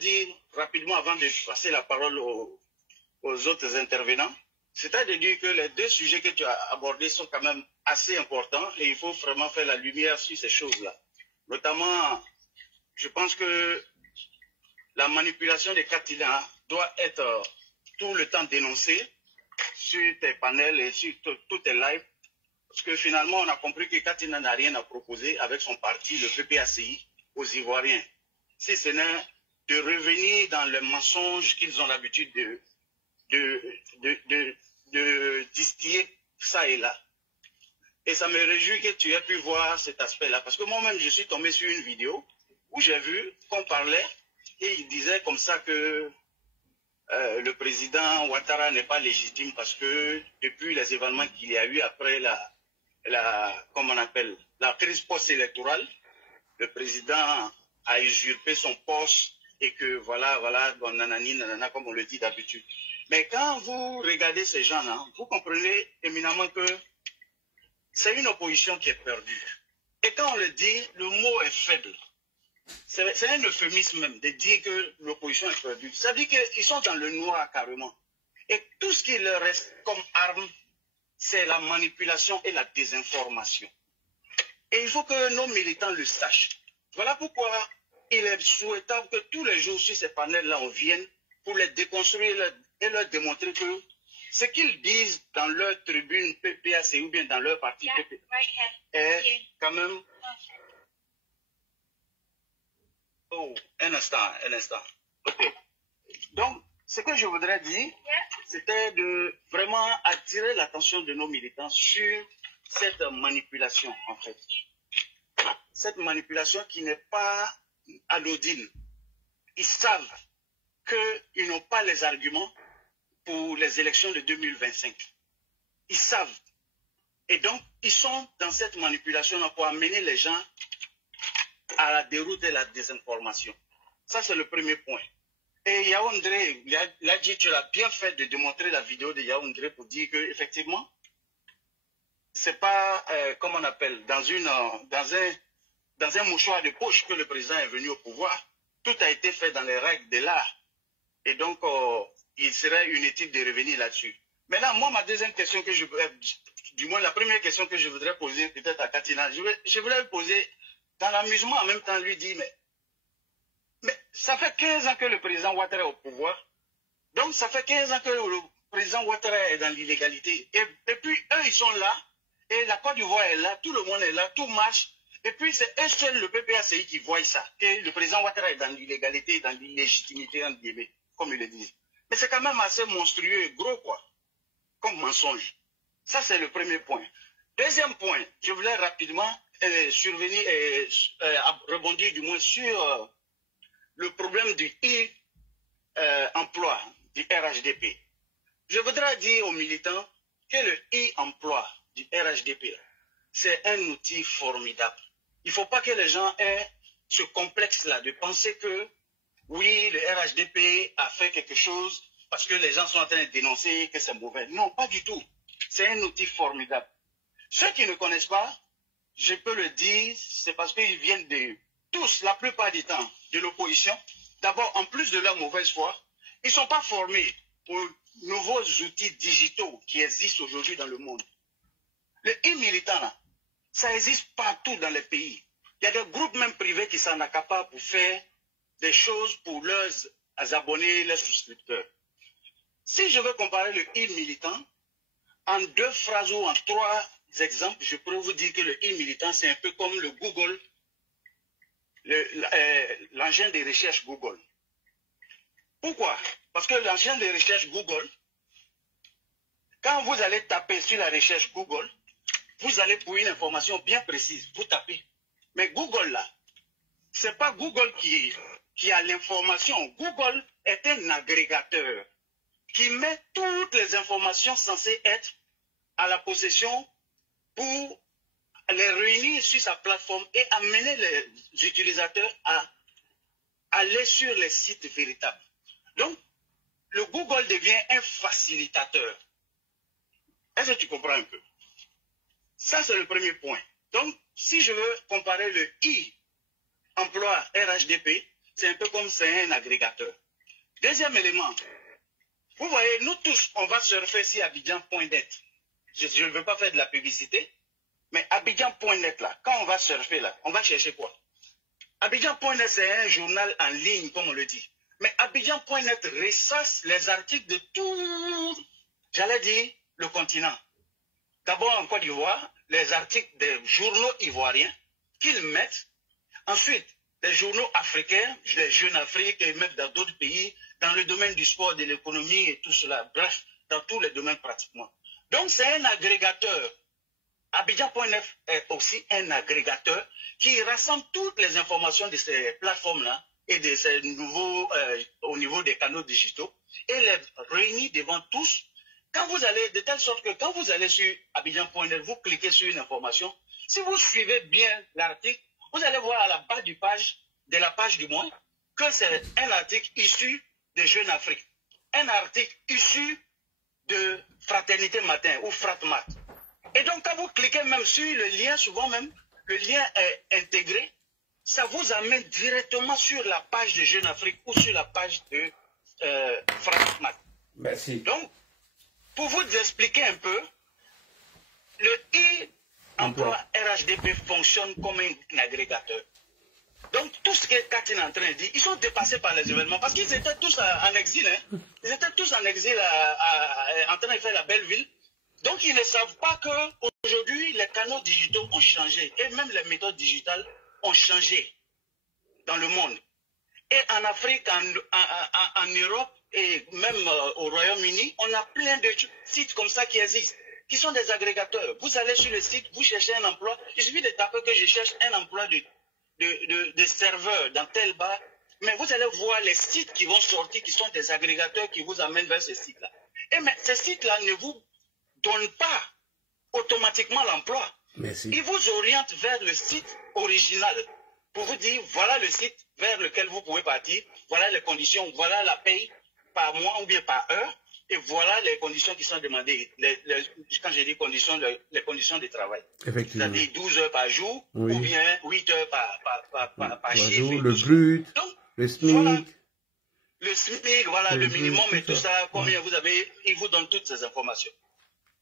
Dire rapidement avant de passer la parole aux autres intervenants, c'est-à-dire que les deux sujets que tu as abordés sont quand même assez importants et il faut vraiment faire la lumière sur ces choses-là. Notamment, je pense que la manipulation des Katina doit être tout le temps dénoncée sur tes panels et sur tous tes lives, parce que finalement, on a compris que Katina n'a rien à proposer avec son parti, le PPACI, aux Ivoiriens. Si ce n'est de revenir dans le mensonge qu'ils ont l'habitude de distiller ça et là. Et ça me réjouit que tu aies pu voir cet aspect-là, parce que moi-même, je suis tombé sur une vidéo où j'ai vu qu'on parlait et il disait comme ça que le président Ouattara n'est pas légitime parce que depuis les événements qu'il y a eu après comment on appelle, la crise post-électorale, le président a usurpé son poste et que voilà, bon, nanani, nanana, comme on le dit d'habitude. Mais quand vous regardez ces gens-là, vous comprenez éminemment que c'est une opposition qui est perdue. Et quand on le dit, le mot est faible. C'est un euphémisme même de dire que l'opposition est perdue. Ça veut dire qu'ils sont dans le noir carrément. Et tout ce qui leur reste comme arme, c'est la manipulation et la désinformation. Et il faut que nos militants le sachent. Voilà pourquoi il est souhaitable que tous les jours sur ces panels-là, on vienne pour les déconstruire et leur démontrer que ce qu'ils disent dans leur tribune PPAC ou bien dans leur parti PPAC est quand même... Oh, un instant. Ok. Donc, ce que je voudrais dire, c'était de vraiment attirer l'attention de nos militants sur cette manipulation, en fait. Cette manipulation qui n'est pas anodine. Ils savent qu'ils n'ont pas les arguments pour les élections de 2025. Ils savent. Et donc, ils sont dans cette manipulation-là pour amener les gens à la déroute et la désinformation. Ça, c'est le premier point. Et Yaoundé, là, tu l'as bien fait de démontrer la vidéo de Yaoundé pour dire qu'effectivement, c'est pas, comment on appelle, dans un mouchoir de poche que le président est venu au pouvoir. Tout a été fait dans les règles de l'art. Et donc, il serait inutile de revenir là-dessus. Maintenant, moi, ma deuxième question du moins la première question que je voudrais poser peut-être à Katina, je voulais poser dans l'amusement en même temps, lui dire, mais ça fait 15 ans que le président Ouattara est au pouvoir. Donc, ça fait 15 ans que le président Ouattara est dans l'illégalité. Et puis, eux, ils sont là. Et la Côte d'Ivoire est là. Tout le monde est là. Tout marche. Et puis, c'est un seul, le PPACI, qui voit ça. Que le président Ouattara est dans l'illégalité, dans l'illégitimité, entre guillemets, comme il le dit. Mais c'est quand même assez monstrueux et gros, quoi. Comme mensonge. Ça, c'est le premier point. Deuxième point, je voulais rapidement survenir et rebondir du moins sur le problème du e-emploi, du RHDP. Je voudrais dire aux militants que le e-emploi du RHDP, c'est un outil formidable. Il ne faut pas que les gens aient ce complexe-là de penser que, oui, le RHDP a fait quelque chose parce que les gens sont en train de dénoncer que c'est mauvais. Non, pas du tout. C'est un outil formidable. Ceux qui ne connaissent pas, je peux le dire, c'est parce qu'ils viennent tous, la plupart du temps, de l'opposition. D'abord, en plus de leur mauvaise foi, ils ne sont pas formés aux nouveaux outils digitaux qui existent aujourd'hui dans le monde. Le e-militant, là, ça existe partout dans les pays. Il y a des groupes même privés qui s'en accaparent pour faire des choses pour leurs abonnés, leurs souscripteurs. Si je veux comparer le e-militant, en 2 phrases ou en 3 exemples, je pourrais vous dire que le e-militant, c'est un peu comme le Google, l'engin de recherche Google. Pourquoi? Parce que l'engin de recherche Google, quand vous allez taper sur la recherche Google, vous allez pour une information bien précise, vous tapez. Mais Google, là, ce n'est pas Google qui a l'information. Google est un agrégateur qui met toutes les informations censées être à la possession pour les réunir sur sa plateforme et amener les utilisateurs à aller sur les sites véritables. Donc, le Google devient un facilitateur. Est-ce que tu comprends un peu? Ça, c'est le premier point. Donc, si je veux comparer le e-emploi emploie RHDP, c'est un peu comme c'est un agrégateur. Deuxième élément, vous voyez, nous tous, on va surfer sur Abidjan.net. Je ne veux pas faire de la publicité, mais Abidjan.net là, quand on va surfer là, on va chercher quoi? Abidjan.net, c'est un journal en ligne, comme on le dit. Mais Abidjan.net ressasse les articles de tout, j'allais dire, le continent. D'abord en Côte d'Ivoire, les articles des journaux ivoiriens qu'ils mettent. Ensuite, les journaux africains, les Jeunes Afrique, et même dans d'autres pays, dans le domaine du sport, de l'économie et tout cela. Bref, dans tous les domaines pratiquement. Donc c'est un agrégateur. Abidjan.net est aussi un agrégateur qui rassemble toutes les informations de ces plateformes-là et de ces nouveaux, au niveau des canaux digitaux et les réunit devant tous. Quand vous allez, de telle sorte que quand vous allez sur Abidjan.net, vous cliquez sur une information, si vous suivez bien l'article, vous allez voir à la bas de la page du moins, que c'est un article issu de Jeunes Afrique, un article issu de Fraternité Matin ou Fratmat. Et donc quand vous cliquez même sur le lien, souvent même, le lien est intégré, ça vous amène directement sur la page de Jeunes Afrique ou sur la page de Fratmat. Merci. Donc, pour vous expliquer un peu, le e-emploi RHDP fonctionne comme un agrégateur. Donc, tout ce que Catherine est en train de dire, ils sont dépassés par les événements parce qu'ils étaient tous en exil. Hein. Ils étaient tous en exil en train de faire la belle ville. Donc, ils ne savent pas qu'aujourd'hui, les canaux digitaux ont changé et même les méthodes digitales ont changé dans le monde. Et en Afrique, en Europe et même au Royaume-Uni, on a plein de sites comme ça qui existent, qui sont des agrégateurs. Vous allez sur le site, vous cherchez un emploi, il suffit de taper que je cherche un emploi de serveur dans tel bar, mais vous allez voir les sites qui vont sortir, qui sont des agrégateurs qui vous amènent vers ces sites-là. Et mais ces sites-là ne vous donnent pas automatiquement l'emploi. Ils vous orientent vers le site original pour vous dire, voilà le site vers lequel vous pouvez partir, voilà les conditions, voilà la paye par mois ou bien par heure, et voilà les conditions qui sont demandées. Quand je dis conditions, les conditions de travail. C'est-à-dire 12 heures par jour, ou bien 8 heures par chiffre. Le brut, donc, le SMIC. Voilà, le SMIC, voilà, le minimum et tout ça, combien vous avez, ils vous donnent toutes ces informations.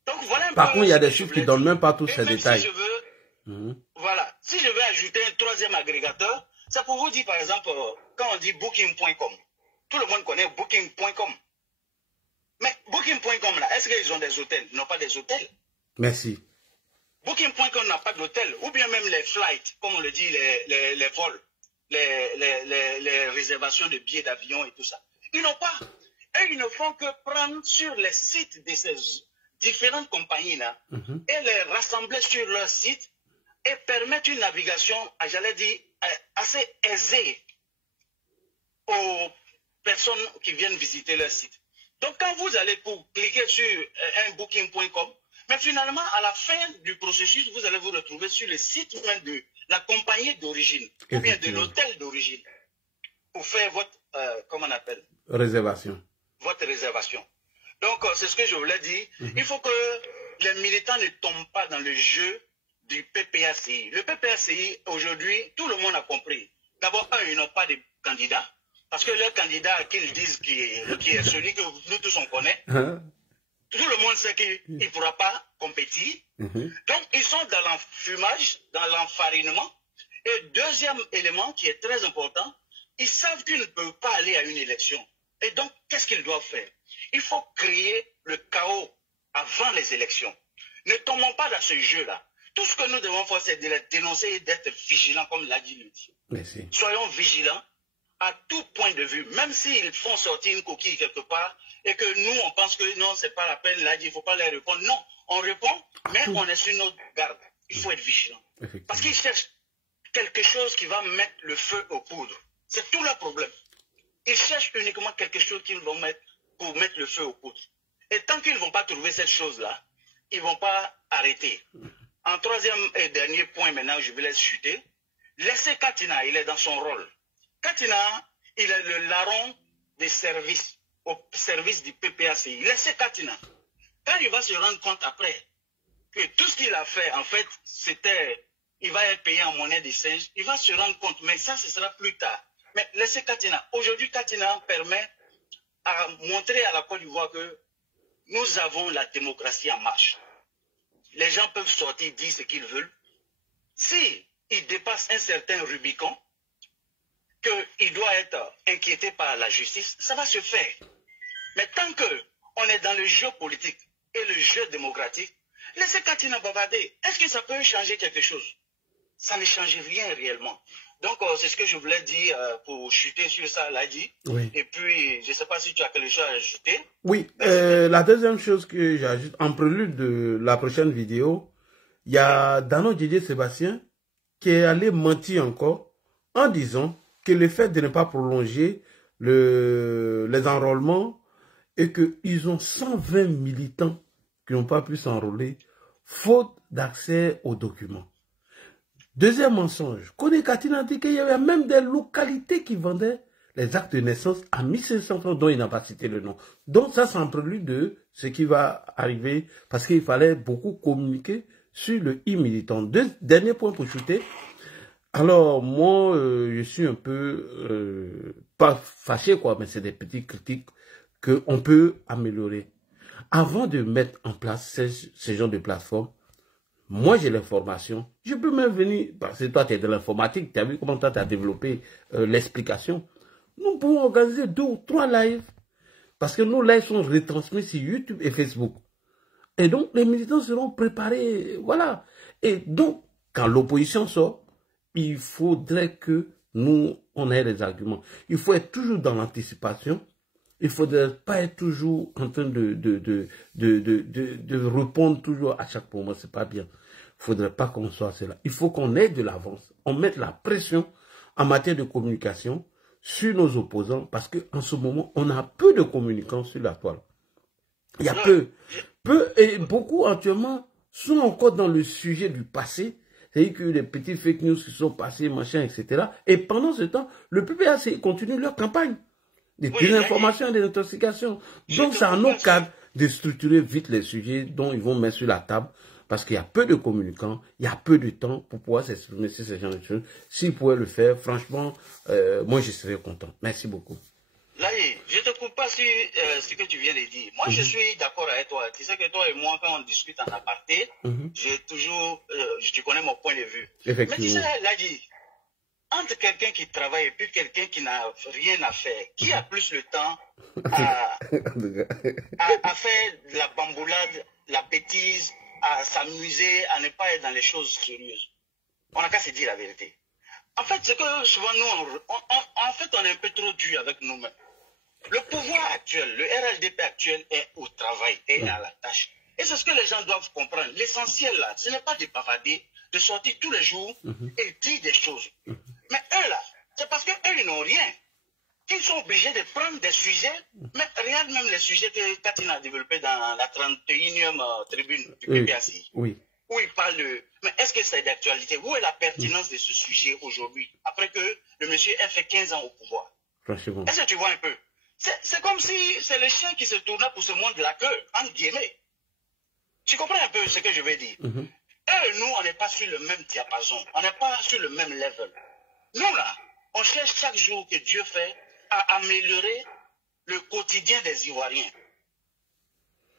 Donc, voilà un Par peu contre, il y a des chiffres qui ne donnent même pas tous ces détails. Si je veux, voilà, si je veux ajouter un troisième agrégateur, c'est pour vous dire, par exemple, quand on dit booking.com, tout le monde connaît booking.com. Mais booking.com, là, est-ce qu'ils ont des hôtels? Ils n'ont pas des hôtels. Merci. Booking.com n'a pas d'hôtel, ou bien même les flights, comme on le dit, les vols, les réservations de billets d'avion et tout ça. Ils n'ont pas. Et ils ne font que prendre sur les sites de ces différentes compagnies-là et les rassembler sur leur site et permettre une navigation, j'allais dire, assez aisée aux personnes qui viennent visiter leur site. Donc, quand vous allez cliquer sur un booking.com, mais finalement, à la fin du processus, vous allez vous retrouver sur le site même de la compagnie d'origine, ou bien de l'hôtel d'origine, pour faire votre, comment on appelle? Réservation. Votre réservation. Donc, c'est ce que je voulais dire. Il faut que les militants ne tombent pas dans le jeu du PPACI. Le PPACI, aujourd'hui, tout le monde a compris. D'abord, ils n'ont pas de candidat. Parce que leur candidat qu'ils disent qui est celui que nous tous on connaît, tout le monde sait qu'il ne pourra pas compétir. Donc, ils sont dans l'enfumage, dans l'enfarinement. Et deuxième élément qui est très important, ils savent qu'ils ne peuvent pas aller à une élection. Et donc, qu'est-ce qu'ils doivent faire? Il faut créer le chaos avant les élections. Ne tombons pas dans ce jeu-là. Tout ce que nous devons faire, c'est de les dénoncer et d'être vigilants, comme l'a dit Ludi. Soyons vigilants à tout point de vue, même s'ils font sortir une coquille quelque part et que nous, on pense que non, c'est pas la peine, là, il ne faut pas leur répondre. Non, on répond, mais on est sur notre garde. Il faut être vigilant. Parce qu'ils cherchent quelque chose qui va mettre le feu aux poudres. C'est tout leur problème. Ils cherchent uniquement quelque chose qu'ils vont mettre pour mettre le feu aux poudres. Et tant qu'ils ne vont pas trouver cette chose-là, ils ne vont pas arrêter. En troisième et dernier point maintenant, je vais laisser chuter. Laissez Katina, il est dans son rôle. Katina, il est le larron des services, au service du PPACI. Laissez Katina. Quand il va se rendre compte après que tout ce qu'il a fait, en fait, c'était il va être payé en monnaie des singes, il va se rendre compte, mais ça, ce sera plus tard. Mais laissez Katina. Aujourd'hui, Katina permet à montrer à la Côte d'Ivoire que nous avons la démocratie en marche. Les gens peuvent sortir, dire ce qu'ils veulent. Si ils dépassent un certain Rubicon, qu'il doit être inquiété par la justice, ça va se faire. Mais tant qu'on est dans le jeu politique et le jeu démocratique, laissez Katina bavarder. Est-ce que ça peut changer quelque chose? Ça ne change rien réellement. Donc, c'est ce que je voulais dire pour chuter sur ça, Ladi. Oui. Et puis, je ne sais pas si tu as quelque chose à ajouter. Oui, la deuxième chose que j'ajoute, en prélude de la prochaine vidéo, il y a Dano Didier Sébastien qui est allé mentir encore en disant que le fait de ne pas prolonger les enrôlements et qu'ils ont 120 militants qui n'ont pas pu s'enrôler, faute d'accès aux documents. Deuxième mensonge, Kone Katina dit qu'il y avait même des localités qui vendaient les actes de naissance à 1500 francs dont il n'a pas cité le nom. Donc ça, c'est un prélude de ce qui va arriver parce qu'il fallait beaucoup communiquer sur le e-militant. Dernier point pour chuter. Alors, moi, je suis un peu, pas fâché quoi, mais c'est des petites critiques qu'on peut améliorer. Avant de mettre en place ce genre de plateforme, moi, j'ai l'information. Je peux même venir, parce que toi, tu es de l'informatique, tu as vu comment toi, tu as développé l'explication. Nous pouvons organiser 2 ou 3 lives. Parce que nos lives sont retransmis sur YouTube et Facebook. Et donc, les militants seront préparés. Voilà. Et donc, quand l'opposition sort, il faudrait que nous, on ait des arguments. Il faut être toujours dans l'anticipation. Il ne faudrait pas être toujours en train de répondre toujours à chaque moment. Ce n'est pas bien. Il ne faudrait pas qu'on soit cela. Il faut qu'on ait de l'avance. On mette la pression en matière de communication sur nos opposants parce qu'en ce moment, on a peu de communicants sur la toile. Il y a peu et beaucoup actuellement sont encore dans le sujet du passé. C'est-à-dire que les petits fake news qui sont passés, machin, etc. Et pendant ce temps, le PPAC continue leur campagne. Des désinformations et des intoxications. Donc, c'est à nos cadres de structurer vite les sujets dont ils vont mettre sur la table parce qu'il y a peu de communicants, il y a peu de temps pour pouvoir s'exprimer sur ce genre de choses. S'ils pouvaient le faire, franchement, moi, je serais content. Merci beaucoup. Là, je ne te coupe pas sur ce que tu viens de dire. Moi, je suis d'accord avec toi. Tu sais que toi et moi, quand on discute en aparté, j'ai toujours, tu connais mon point de vue. Mais tu sais, là, entre quelqu'un qui travaille et puis quelqu'un qui n'a rien à faire, qui a plus le temps à faire de la bamboulade, la bêtise, à s'amuser, à ne pas être dans les choses sérieuses? On n'a qu'à se dire la vérité. En fait, c'est que souvent nous, on est un peu trop dur avec nous-mêmes. Le pouvoir actuel, le RLDP actuel est au travail, est à la tâche. Et c'est ce que les gens doivent comprendre. L'essentiel là, ce n'est pas de bavarder, de sortir tous les jours et dire des choses. Mais eux là, c'est parce qu'eux ils n'ont rien. Ils sont obligés de prendre des sujets, mais regarde même les sujets que Katina a développés dans la 31e tribune du PPAC. Oui. Où il parle de... Mais est-ce que c'est d'actualité? Où est la pertinence de ce sujet aujourd'hui, après que le monsieur ait fait 15 ans au pouvoir? Franchement. Est-ce que tu vois un peu? C'est comme si c'est le chien qui se tournait pour se mordre la queue, entre guillemets. Tu comprends un peu ce que je veux dire? Eux, nous, on n'est pas sur le même diapason. On n'est pas sur le même level. Nous, là, on cherche chaque jour que Dieu fait à améliorer le quotidien des Ivoiriens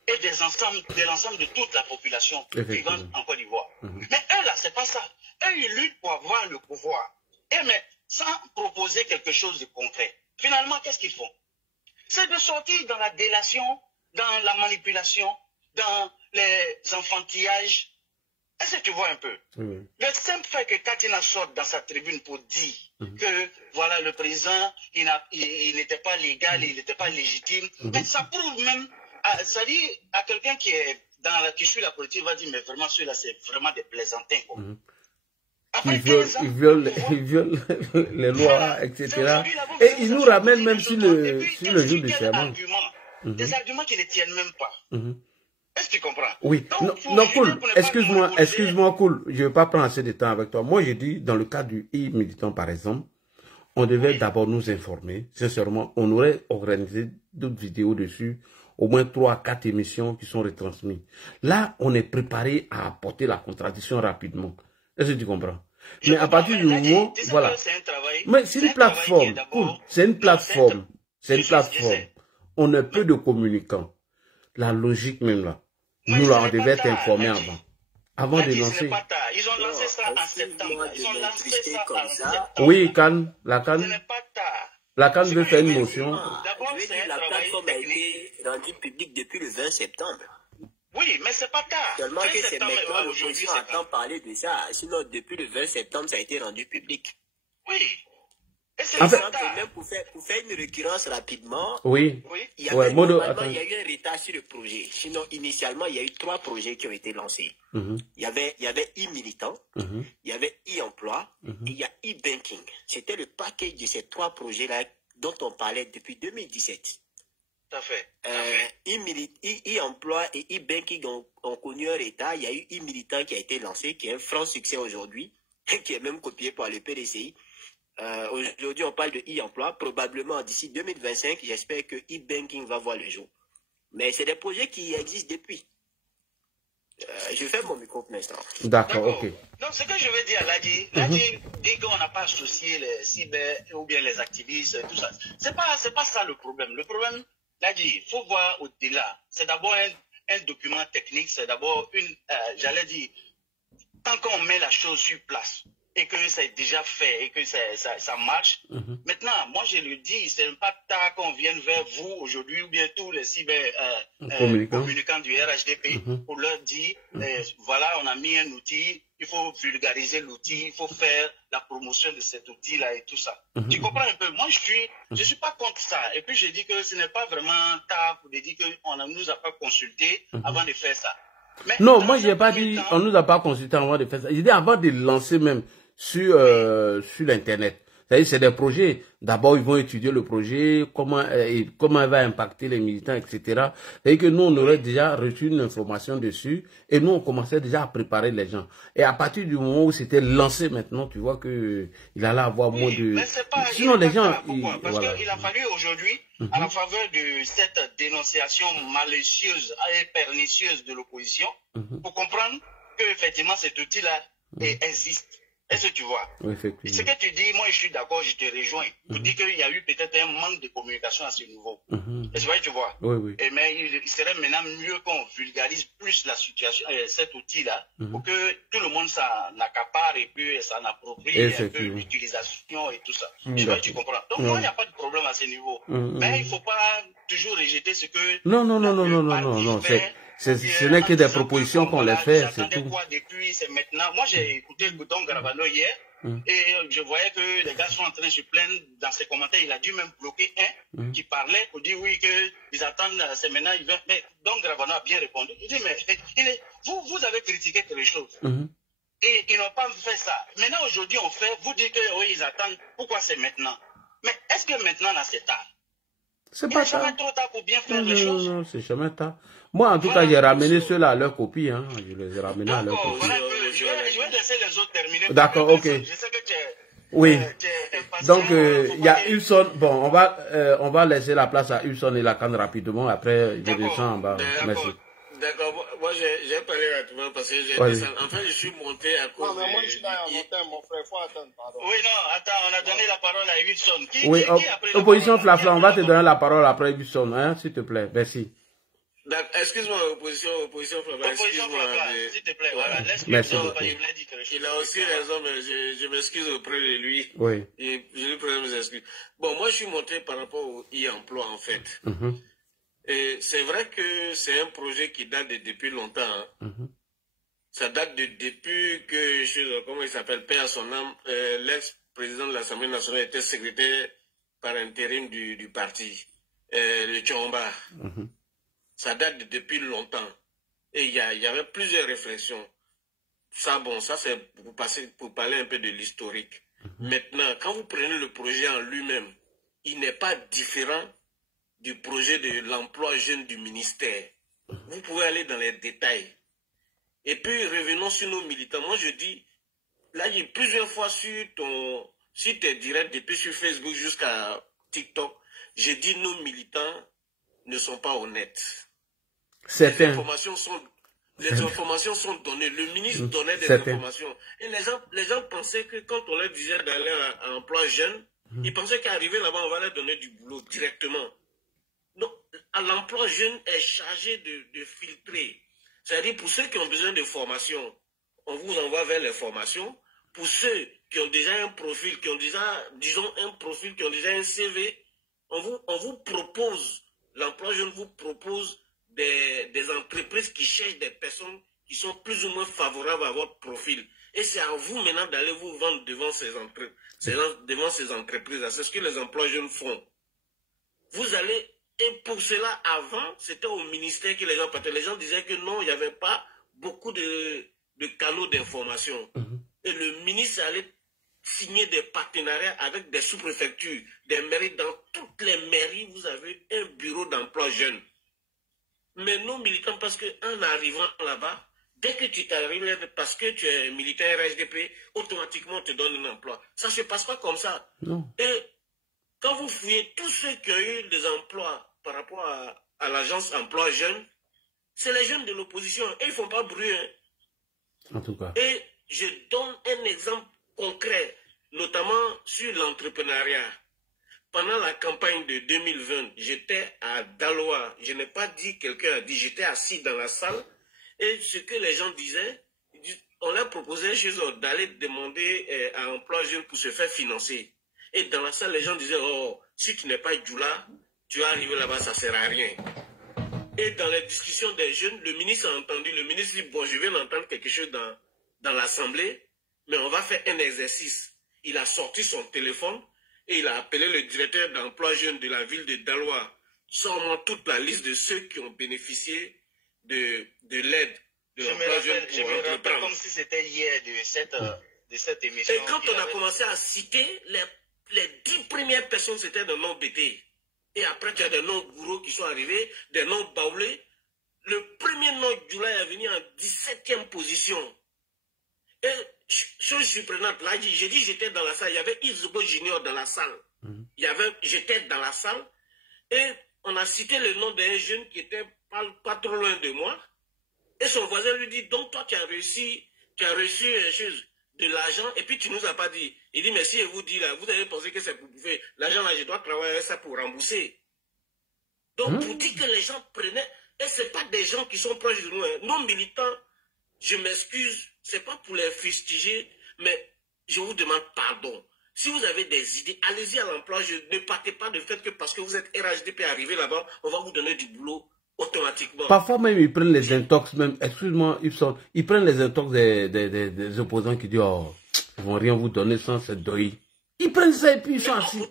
et de l'ensemble de toute la population vivant en Côte d'Ivoire. Mais eux, là, c'est pas ça. Eux, ils luttent pour avoir le pouvoir. Et mais sans proposer quelque chose de concret. Finalement, qu'est-ce qu'ils font? C'est de sortir dans la délation, dans la manipulation, dans les enfantillages. Est-ce que tu vois un peu? Le simple fait que Katina sorte dans sa tribune pour dire que voilà, le président, il n'était pas légal, il n'était pas légitime, mais ça prouve même, ça dit à quelqu'un qui suit la politique, va dire, mais vraiment, ceux-là, c'est vraiment des plaisantins. Quoi. Ils violent les lois, etc. Et ils nous ramènent même sur le jour du serment. Des arguments qui ne tiennent même pas. Est-ce que tu comprends? Oui. Non, cool. Excuse-moi, cool. Je ne vais pas prendre assez de temps avec toi. Moi, j'ai dit, dans le cas du e-militant, par exemple, on devait d'abord nous informer. Sincèrement, on aurait organisé d'autres vidéos dessus, au moins 3 à 4 émissions qui sont retransmises. Là, on est préparé à apporter la contradiction rapidement. Est-ce que tu comprends? Mais à partir du moment, voilà. Mais c'est une plateforme. C'est une plateforme. C'est une plateforme. On est peu de communicants. La logique même là. Nous là, on devait être informés avant. Avant de lancer. Ils ont lancé ça en septembre. Ils ont lancé ça en septembre. Oui, Cannes, la Cannes. Ce n'est pas tard. La Cannes veut faire une motion. D'abord, c'est la plateforme a été rendue publique depuis le 20 septembre. Oui, mais c'est pas tard. Seulement que c'est maintenant l'opposition entend parler de ça. Sinon, depuis le 20 septembre, ça a été rendu public. Oui. Et c'est En fait, même pour faire une récurrence rapidement, oui. Il y a eu un retard sur le projet. Sinon, initialement, il y a eu 3 projets qui ont été lancés. Il y avait e-militant, il y avait e-emploi, et il y a e-banking. C'était le package de ces 3 projets-là dont on parlait depuis 2017. Tout à fait. E-emploi et e-banking ont connu un retard. Il y a eu e-militant qui a été lancé, qui est un franc succès aujourd'hui, qui est même copié par le PDCI. Aujourd'hui, on parle de e-emploi. Probablement d'ici 2025, j'espère que e-banking va voir le jour. Mais c'est des projets qui existent depuis. Je fais mon micro pour l'instant. D'accord, ok. Donc, ce que je veux dire, Ladi dit qu'on n'a pas associé les cyber ou bien les activistes, tout ça. C'est pas ça le problème. Le problème, Ladi, il faut voir au-delà. C'est d'abord un document technique, c'est d'abord j'allais dire, tant qu'on met la chose sur place, et que c'est déjà fait et que ça marche. Maintenant, moi je le dis, c'est pas tard qu'on vienne vers vous aujourd'hui ou bien tous les communicants du RHDP pour leur dire, voilà, on a mis un outil, il faut vulgariser l'outil, il faut faire la promotion de cet outil-là et tout ça. Tu comprends un peu? Moi, je suis pas contre ça. Et puis, je dis que ce n'est pas vraiment tard pour dire qu'on ne nous a pas consulté avant de faire ça. Mais non, moi, je n'ai pas dit, on nous a pas consulté avant de faire ça. J'ai dit avant de lancer même sur l'internet. C'est-à-dire, c'est des projets. D'abord, ils vont étudier le projet, comment il va impacter les militants, etc. C'est-à-dire que nous, on aurait déjà reçu une information dessus et nous, on commençait déjà à préparer les gens. Et à partir du moment où c'était lancé maintenant, tu vois que il allait avoir moins de... Mais c'est pas, sinon, les gens... Parce qu'il a fallu aujourd'hui, à la faveur de cette dénonciation malicieuse et pernicieuse de l'opposition, pour comprendre qu'effectivement, cet outil-là existe. Est-ce que tu vois? Oui, effectivement. Ce que tu dis, moi je suis d'accord, je te rejoins. Tu dis qu'il y a eu peut-être un manque de communication à ce niveau. Est-ce que tu vois? Oui, oui. Mais il serait maintenant mieux qu'on vulgarise plus la situation, cet outil-là, pour que tout le monde s'en accapare et puis s'en approprie un peu l'utilisation et tout ça. Tu comprends? Donc moi, il n'y a pas de problème à ce niveau. Mais il ne faut pas toujours rejeter ce que... Non. Ce n'est que des propositions qu'on les fait, c'est tout. Quoi depuis, c'est maintenant. Moi, j'ai écouté Don Gravano hier et je voyais que les gars sont en train de se plaindre dans ses commentaires. Il a dû même bloquer un qui parlait pour dire oui, qu'ils attendent, c'est maintenant. Mais Don Gravano a bien répondu. Il dit, mais vous avez critiqué quelque chose. Et ils n'ont pas fait ça. Maintenant, aujourd'hui, on fait, vous dites que oui, ils attendent. Pourquoi c'est maintenant? Mais est-ce que maintenant, là, c'est tard? C'est pas tard. jamais trop tard pour bien faire les choses. Non, c'est jamais tard. Moi, en tout cas, j'ai ramené ceux-là à leur copie. Hein. Je les ai ramenés à leur copie. Voilà, je vais laisser les autres terminer. D'accord, ok. Je sais que tu es... Oui. Donc, il y a Hudson. Bon, on va laisser la place à Hudson et la canne rapidement. Après, je descends en bas. Merci. D'accord, moi j'ai parlé rapidement parce que j'ai descendu. En fait, je suis monté à cause. Non, mais moi je suis dans la montagne, mon frère, il faut attendre, pardon. Oui, non, attends, on a donné la parole à Hudson. Oui, opposition Flafla, on va te donner la parole après Hudson, hein, s'il te plaît. Merci. Excuse-moi, opposition Flafla. Opposition Flafla, s'il te plaît, voilà. Merci. Il a aussi raison, mais je m'excuse auprès de lui. Oui. Je lui présente mes excuses. Bon, moi je suis monté par rapport au e-emploi en fait. Et c'est vrai que c'est un projet qui date depuis longtemps. Hein. Ça date depuis que, comment il s'appelle, paix à son âme, l'ex-président de l'Assemblée nationale était secrétaire par intérim du parti, le Tchomba. Ça date depuis longtemps. Et il y avait plusieurs réflexions. Ça, bon, ça c'est pour parler un peu de l'historique. Maintenant, quand vous prenez le projet en lui-même, il n'est pas différent du projet de l'emploi jeune du ministère. Vous pouvez aller dans les détails. Et puis, revenons sur nos militants. Moi, je dis, là, il y a plusieurs fois sur tes directs, depuis sur Facebook jusqu'à TikTok, j'ai dit, nos militants ne sont pas honnêtes. Certains. Les informations sont... Les informations sont données. Le ministre donnait des informations. Et les gens pensaient que quand on leur disait d'aller à emploi jeune, ils pensaient qu'arriver là-bas, on va leur donner du boulot directement. Donc, l'emploi jeune est chargé de filtrer. C'est-à-dire, pour ceux qui ont besoin de formation, on vous envoie vers les formations. Pour ceux qui ont déjà un profil, qui ont déjà, disons, un profil, qui ont déjà un CV, on vous propose, l'emploi jeune vous propose des entreprises qui cherchent des personnes qui sont plus ou moins favorables à votre profil. Et c'est à vous maintenant d'aller vous vendre devant ces entreprises. C'est ce que les emplois jeunes font. Vous allez, et pour cela, avant, c'était au ministère que les gens partaient. Les gens disaient que non, il n'y avait pas beaucoup de canaux d'information. Et le ministre allait signer des partenariats avec des sous-préfectures, des mairies. Dans toutes les mairies, vous avez un bureau d'emploi jeune. Mais nos militants, parce qu'en arrivant là-bas, dès que tu t'arrives, parce que tu es militaire RHDP, automatiquement on te donne un emploi. Ça ne se passe pas comme ça. Non. Et quand vous fouillez tous ceux qui ont eu des emplois par rapport à l'agence emploi jeune, c'est les jeunes de l'opposition. Et ils ne font pas bruit. Hein. En tout cas. Et je donne un exemple concret, notamment sur l'entrepreneuriat. Pendant la campagne de 2020, j'étais à Daloa. Je n'ai pas dit, quelqu'un a dit, j'étais assis dans la salle. Et ce que les gens disaient, on leur proposait chez eux d'aller demander à emploi jeune pour se faire financer. Et dans la salle, les gens disaient, oh, si tu n'es pas Djoula, tu vas arriver là-bas, ça ne sert à rien. Et dans les discussions des jeunes, le ministre a entendu, le ministre dit, bon, je viens d'entendre quelque chose dans l'Assemblée, mais on va faire un exercice. Il a sorti son téléphone et il a appelé le directeur d'emploi jeune de la ville de Daloa. Sors-moi toute la liste de ceux qui ont bénéficié de l'aide de l'emploi jeune pour Je me rappelle entreprendre. comme si c'était hier de cette émission. Et quand on a commencé à citer, les 10 premières personnes, c'était des noms BT. Et après, tu as des noms gourous qui sont arrivés, des noms baoulés. Le premier nom Djoula est venu en 17e position. Et chose surprenante, là, j'ai dit j'étais dans la salle, il y avait Isoko Junior dans la salle. J'étais dans la salle et on a cité le nom d'un jeune qui était pas trop loin de moi. Et son voisin lui dit, donc toi tu as reçu de l'argent et puis tu nous as pas dit. Il dit, mais si je vous dis là, vous allez penser que c'est pour bouffer. L'argent là, je dois travailler ça pour rembourser. Donc pour dire que les gens prenaient, et ce n'est pas des gens qui sont proches de nous. Hein. Nos militants, je m'excuse, ce n'est pas pour les fustiger, mais je vous demande pardon. Si vous avez des idées, allez-y à l'emploi. Ne partez pas du fait que parce que vous êtes RHDP arrivé là-bas, on va vous donner du boulot automatiquement. Parfois même, ils prennent les intox, même, excuse-moi, ils prennent les intox des opposants qui disent, oh, ils vont rien vous donner sans cette doi. Ils prennent ça et puis ils sont assis.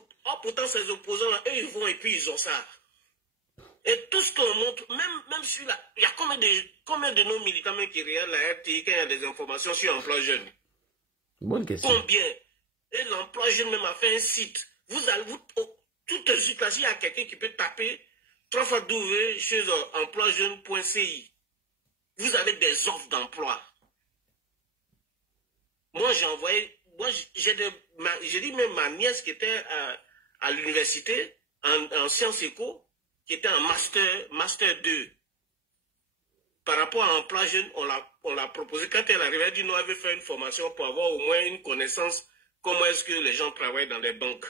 Pourtant, ces opposants-là, eux, ils vont et puis ils ont ça. Et tout ce qu'on montre, même sur la... Il y a combien de nos militants même qui regardent la RTI quand il y a des informations sur l'emploi jeune? Bonne question. Combien? Et l'emploi jeune même a fait un site. Tout de suite là, s'il y a quelqu'un qui peut taper 3 fois W chez emploijeune.ci. Vous avez des offres d'emploi. Moi, j'ai envoyé... j'ai dit même ma nièce qui était à l'université, en sciences éco, qui était en master 2. Par rapport à l'emploi jeune, on l'a proposé. Quand elle arrivait, elle dit non, elle veut faire une formation pour avoir au moins une connaissance comment est-ce que les gens travaillent dans les banques.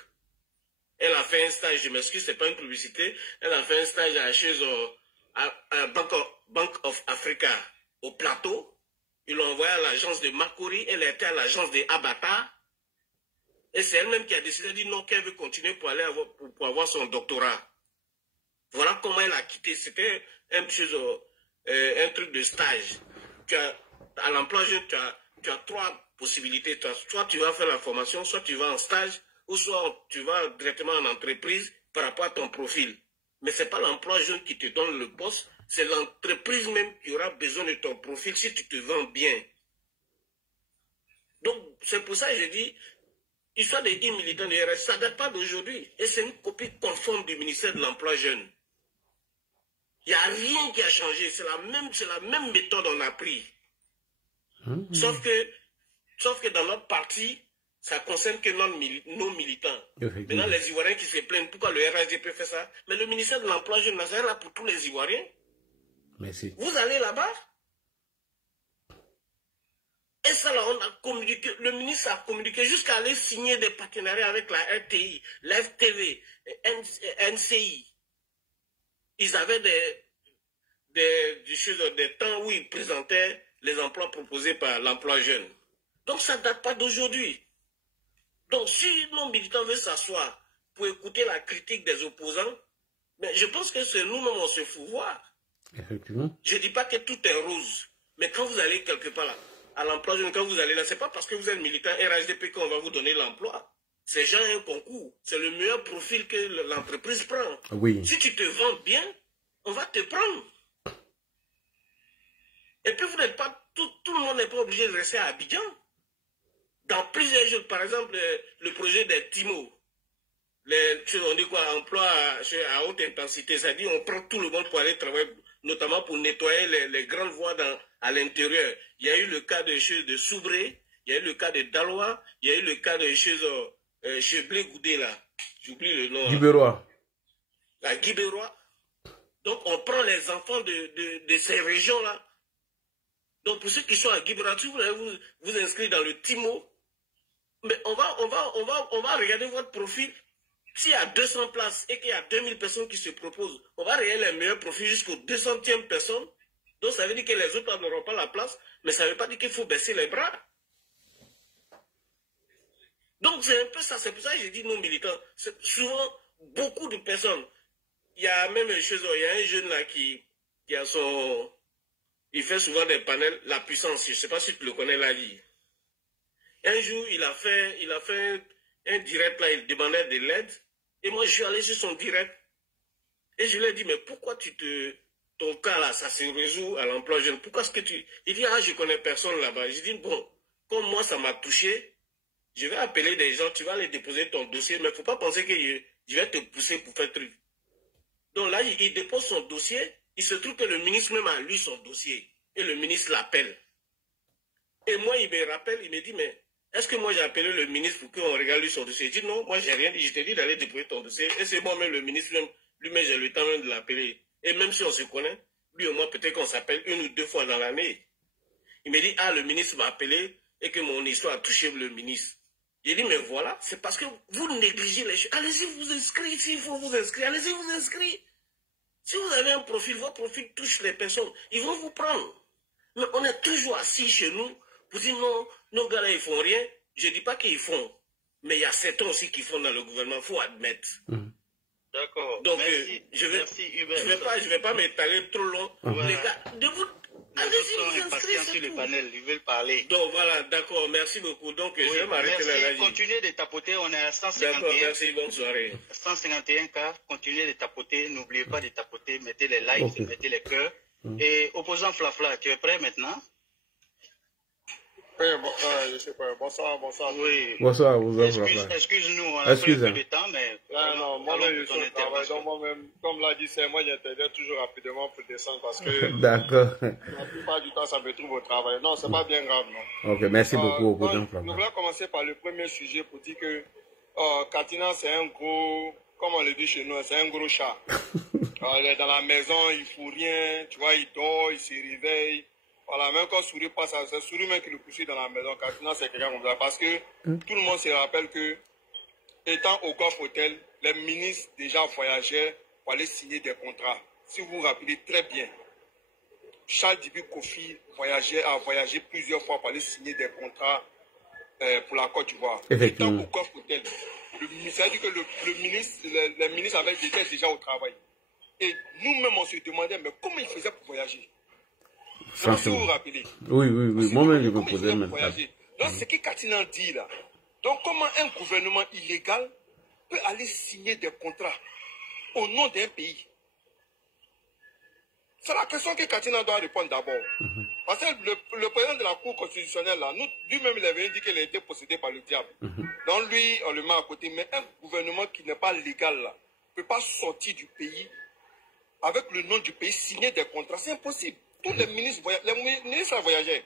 Elle a fait un stage, je m'excuse, c'est pas une publicité, elle a fait un stage à Bank of Africa au plateau. Ils l'ont envoyé à l'agence de Makori, elle était à l'agence de Abata. Et c'est elle-même qui a décidé de dire non, qu'elle veut continuer pour aller pour avoir son doctorat. Voilà comment elle a quitté. C'était un truc de stage. À l'emploi jeune, tu as 3 possibilités. Soit tu vas faire la formation, soit tu vas en stage, ou soit tu vas directement en entreprise par rapport à ton profil. Mais ce n'est pas l'emploi jeune qui te donne le poste, c'est l'entreprise même qui aura besoin de ton profil si tu te vends bien. Donc, c'est pour ça que je dis, l'histoire des militants de RS, ça ne date pas d'aujourd'hui. Et c'est une copie conforme du ministère de l'Emploi jeune. Il n'y a rien qui a changé. C'est la même méthode qu'on a pris. Sauf que dans notre parti, ça concerne que nos militants. Maintenant, les Ivoiriens qui se plaignent, pourquoi le RHDP fait ça? Mais le ministère de l'Emploi jeune, c'est là pour tous les Ivoiriens. Merci. Vous allez là-bas, Et ça, là, on a communiqué, le ministre a communiqué jusqu'à aller signer des partenariats avec la RTI, la FTV, NCI. Ils avaient des temps où ils présentaient les emplois proposés par l'emploi jeune. Donc ça ne date pas d'aujourd'hui. Donc si nos militants veulent s'asseoir pour écouter la critique des opposants, mais je pense que c'est nous-mêmes on se fout voir. Effectivement. Je ne dis pas que tout est rose, mais quand vous allez quelque part là, à l'emploi jeune, quand vous allez là, ce n'est pas parce que vous êtes militant RHDP qu'on va vous donner l'emploi. C'est genre un concours. C'est le meilleur profil que l'entreprise prend. Oui. Si tu te vends bien, on va te prendre. Et puis vous n'êtes pas, tout le monde n'est pas obligé de rester à Abidjan. Dans plusieurs jours, par exemple, le projet des TIMO, on dit quoi, emploi à haute intensité, c'est-à-dire on prend tout le monde pour aller travailler, notamment pour nettoyer les grandes voies à l'intérieur. Il y a eu le cas de Soubré, il y a eu le cas de Daloa, il y a eu le cas de chez Blé Goudé là, j'oublie le nom. Guibérois. La Guibérois. Donc on prend les enfants de ces régions-là. Donc pour ceux qui sont à Guibérois, si vous allez vous inscrire dans le TIMO, mais on va regarder votre profil. S'il y a 200 places et qu'il y a 2000 personnes qui se proposent, on va regarder les meilleurs profils jusqu'aux 200e personnes. Donc ça veut dire que les autres n'auront pas la place, mais ça ne veut pas dire qu'il faut baisser les bras. Donc c'est un peu ça, c'est pour ça que j'ai dit non militants. Souvent, beaucoup de personnes, il y a même une chose, il y a un jeune là qui a son... Il fait souvent des panels, la puissance, je ne sais pas si tu le connais, Lali. Un jour, il a fait un direct là, il demandait de l'aide. Et moi, je suis allé sur son direct. Et je lui ai dit, mais pourquoi ton cas là, ça se résout à l'emploi jeune? Pourquoi est-ce que tu... Il dit, ah, je connais personne là-bas. Je dis, bon, comme moi, ça m'a touché, je vais appeler des gens, tu vas aller déposer ton dossier, mais il ne faut pas penser que je vais te pousser pour faire truc. Donc là, il dépose son dossier. Il se trouve que le ministre même a lu son dossier. Et le ministre l'appelle. Et moi, il me rappelle, il me dit, mais est-ce que moi j'ai appelé le ministre pour qu'on regarde lui son dossier? Il dit, non, moi j'ai rien dit, je t'ai dit d'aller déposer ton dossier. Et c'est moi-même, le ministre, lui-même, j'ai le temps même de l'appeler. Et même si on se connaît, lui au moins, peut-être qu'on s'appelle 1 ou 2 fois dans l'année. Il me dit, ah, le ministre m'a appelé et que mon histoire a touché le ministre. J'ai dit, mais voilà, c'est parce que vous négligez les choses. Allez-y vous inscrire, s'il faut vous inscrire, allez-y vous inscrire. Si vous avez un profil, votre profil touche les personnes, ils vont vous prendre. Mais on est toujours assis chez nous pour dire non, nos gars-là, ils font rien. Je ne dis pas qu'ils font, mais il y a certains aussi qui font dans le gouvernement, il faut admettre. D'accord. Donc, merci, je Hubert. vais pas m'étaler trop long. Les gars, allez-y, vous inscrivez, sur le panel, ils veulent parler. Donc voilà, d'accord, merci beaucoup. Donc, je vais m'arrêter là. Merci, continuez de tapoter, on est à 151. D'accord, merci, bonne soirée. 151 cas, continuez de tapoter, n'oubliez pas de tapoter, mettez les likes, mettez les cœurs. Et opposant Flafla, tu es prêt maintenant? Oui, je sais pas. Bonsoir. Oui. Bonsoir, vous Excuse-nous, on a pris un peu de temps, mais... Non, moi-même, je suis au travail. Donc, moi-même, comme l'a dit, c'est moi, j'interviens toujours rapidement pour descendre parce que... D'accord. La plupart du temps, ça me trouve au travail. Non, c'est pas bien grave, non. Ok, merci beaucoup, opposant Flafla. Nous voulons commencer par le premier sujet pour dire que Katina, c'est un gros... Comme on le dit chez nous, c'est un gros chat. Il est dans la maison, il ne fout rien, tu vois, il dort, il se réveille. Voilà, même quand Souris passe, c'est Souris même qui le poursuit dans la maison. Katina, c'est quelqu'un comme ça. Parce que tout le monde se rappelle que, étant au Golf Hotel, les ministres déjà voyageaient pour aller signer des contrats. Si vous vous rappelez très bien, Charles Dibi Kofi a voyagé plusieurs fois pour aller signer des contrats pour la Côte d'Ivoire. Étant au Golf Hotel, ça veut dire que les ministres étaient déjà au travail. Et nous-mêmes, on se demandait, mais comment ils faisaient pour voyager? Si vous vous rappelez. Oui. Moi-même, je me posais même ça. Donc, ce que Katina dit là. Donc, comment un gouvernement illégal peut aller signer des contrats au nom d'un pays? C'est la question que Katina doit répondre d'abord. Parce que le président de la Cour constitutionnelle, là, lui-même, il avait dit qu'il a été possédé par le diable. Donc, lui, on le met à côté. Mais un gouvernement qui n'est pas légal, là, ne peut pas sortir du pays avec le nom du pays, signer des contrats. C'est impossible. Tous les ministres ont voyagé.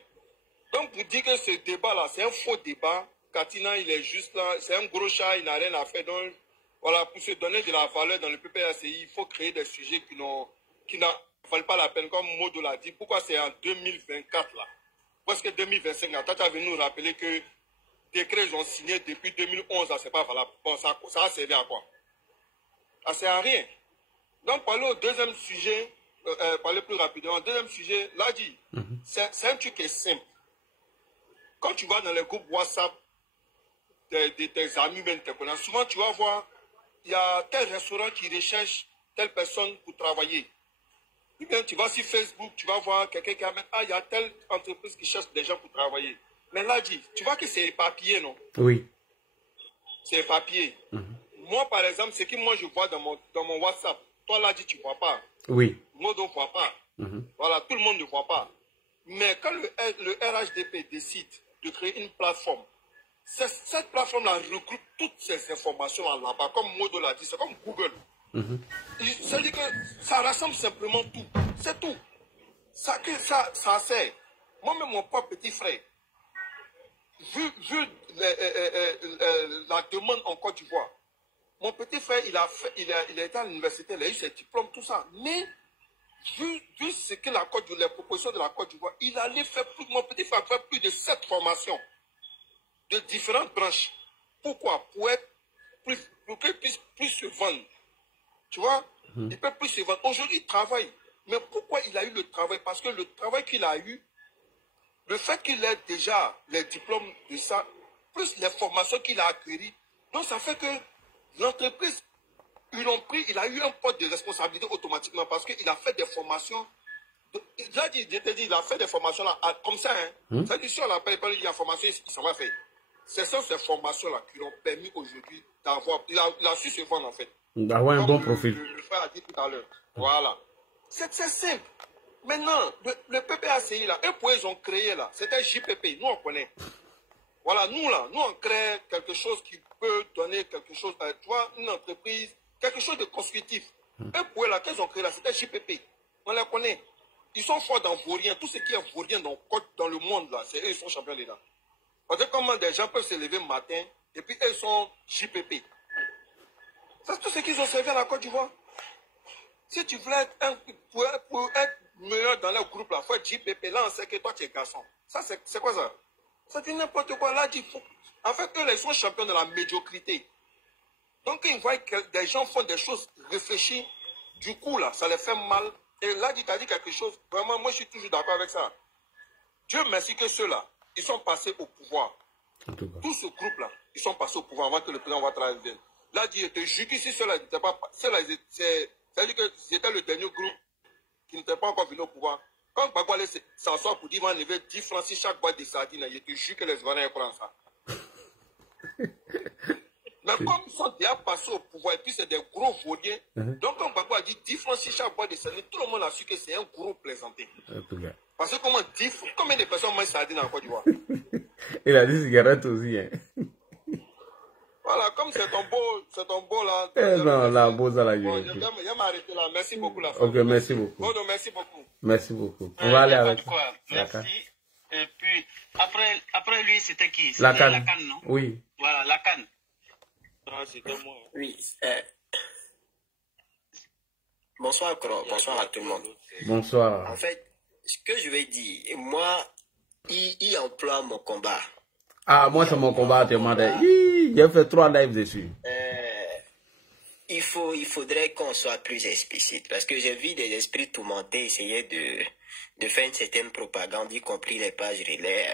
Donc, pour dire que ce débat-là, c'est un faux débat, Katina, il est juste là, c'est un gros chat, il n'a rien à faire. Donc, voilà, pour se donner de la valeur dans le PPACI, il faut créer des sujets qui n'en valent pas la peine, comme Modo l'a dit. Pourquoi c'est en 2024, là? Parce que 2025, Tata venu nous rappeler que décrets ils ont signé depuis 2011, c'est pas valable. Bon, ça a servi à quoi? Ça sert à rien. Donc, parler au deuxième sujet, parler plus rapidement. Deuxième sujet, là dit, c'est un truc qui est simple. Quand tu vas dans les groupes WhatsApp de tes amis, même tes connaissances, souvent tu vas voir, il y a tel restaurant qui recherche telle personne pour travailler. Ou bien tu vas sur Facebook, tu vas voir quelqu'un qui amène, il y a telle entreprise qui cherche des gens pour travailler. Mais là dit, tu vois que c'est éparpillé, non? Oui. C'est éparpillé. Moi, par exemple, ce que moi je vois dans mon WhatsApp, toi là dit, tu ne vois pas. Oui. Modo ne voit pas. Voilà, tout le monde ne voit pas. Mais quand le RHDP décide de créer une plateforme, cette plateforme-là regroupe toutes ces informations là-bas, comme Modo l'a dit, c'est comme Google. C'est-à-dire que ça rassemble simplement tout. C'est tout. Ça sert. Moi-même, mon propre petit frère, vu la demande en Côte d'Ivoire, mon petit frère, il a été à l'université, il a eu ses diplômes, tout ça. Mais, vu ce que les propositions de la Côte d'Ivoire, mon petit frère a fait plus de 7 formations de différentes branches. Pourquoi? Pour qu'il puisse plus se vendre. Tu vois? Il peut plus se vendre. Aujourd'hui, il travaille. Mais pourquoi il a eu le travail? Parce que le travail qu'il a eu, le fait qu'il ait déjà les diplômes de ça, plus les formations qu'il a acquises, donc ça fait que l'entreprise, il a eu un poste de responsabilité automatiquement parce qu'il a fait des formations. Là, je te dis, il a fait des formations là, comme ça. C'est-à-dire, si on l'appelle, il y a formation, il s'en va faire. C'est ça, ces formations-là qui l'ont permis aujourd'hui d'avoir. Il a su se vendre en fait. D'avoir un bon profil. Le frère a dit tout à l'heure. Voilà. C'est simple. Maintenant, le PPACI là, un point ils ont créé là, c'était JPP, nous on connaît. Voilà, nous on crée quelque chose qui peut donner quelque chose, tu vois, une entreprise, quelque chose de constructif. Un point là, qu'ils ont créé là, c'était JPP. On les connaît. Ils sont forts dans Vaurien. Tout ce qui est Vaurien dans le monde là, c'est eux, ils sont champions dedans. Regardez comment des gens peuvent se lever le matin et puis eux sont JPP. C'est tout ce qu'ils ont servi à la Côte d'Ivoire. Si tu voulais pour être meilleur dans le groupe, il faut être JPP. Là, on sait que toi, tu es garçon. Ça, c'est quoi ça? Ça dit n'importe quoi. Là, en fait, eux, ils sont champions de la médiocrité. Donc, ils voient que des gens font des choses réfléchies. Du coup, là, ça les fait mal. Et là, tu as dit quelque chose. Vraiment, moi, je suis toujours d'accord avec ça. Dieu merci que ceux-là, ils sont passés au pouvoir. Tout ce groupe-là, ils sont passés au pouvoir avant que le président Ouattara vienne. Là, je te jure qu'ici, ceux-là n'étaient pas. Ceux-là, c'est-à-dire que c'était le dernier groupe qui n'était pas encore venu au pouvoir. Quand Gbagbo allait s'asseoir pour dire qu'il va enlever 10 francs sur chaque boîte de sardines, je te jure que les Ivoiriens prennent ça. Mais comme ils sont déjà passés au pouvoir et puis c'est des gros vauliers, donc quand Gbagbo a dit 10 francs sur chaque boîte de sardines, tout le monde a su que c'est un gros plaisanté. Parce que combien de personnes mangent sardines en Côte d'Ivoire? Il a dit cigarette aussi. Hein. Voilà, comme c'est ton beau là. Non, la beau ça la gueule. Je vais m'arrêter là. Merci beaucoup la Ok, merci beaucoup. Bon, merci beaucoup. Merci beaucoup. On va aller avec. Quoi. Merci. Et puis, après lui, c'était qui? La canne. La canne, non? Oui. Voilà, la canne. Ah, c'était moi. Oui. Bonsoir, bonsoir à tout le monde. Bonsoir. En fait, ce que je vais dire, moi, il emploie mon combat. Ah, moi, c'est mon combat, j'ai fait 3 lives dessus. Il faudrait qu'on soit plus explicite, parce que j'ai vu des esprits tourmentés essayer de faire une certaine propagande, y compris les pages relais,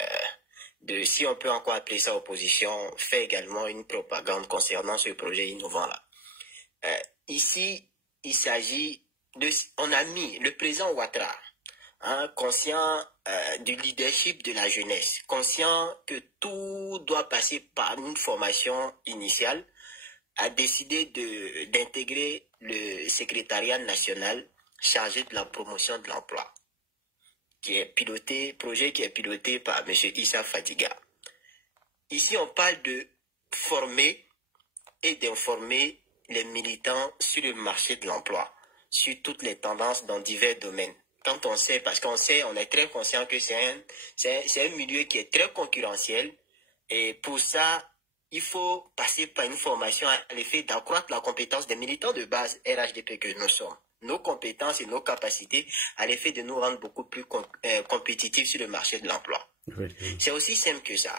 si on peut encore appeler ça opposition, fait également une propagande concernant ce projet innovant-là. Ici, il s'agit on a mis le président Ouattara, conscient du leadership de la jeunesse, conscient que tout doit passer par une formation initiale, a décidé d'intégrer le secrétariat national chargé de la promotion de l'emploi, projet qui est piloté par M. Issa Fadiga. Ici, on parle de former et d'informer les militants sur le marché de l'emploi, sur toutes les tendances dans divers domaines. Quand on sait, parce qu'on sait, on est très conscient que c'est un milieu qui est très concurrentiel. Et pour ça, il faut passer par une formation à l'effet d'accroître la compétence des militants de base RHDP que nous sommes. Nos compétences et nos capacités à l'effet de nous rendre beaucoup plus compétitifs sur le marché de l'emploi. C'est aussi simple que ça.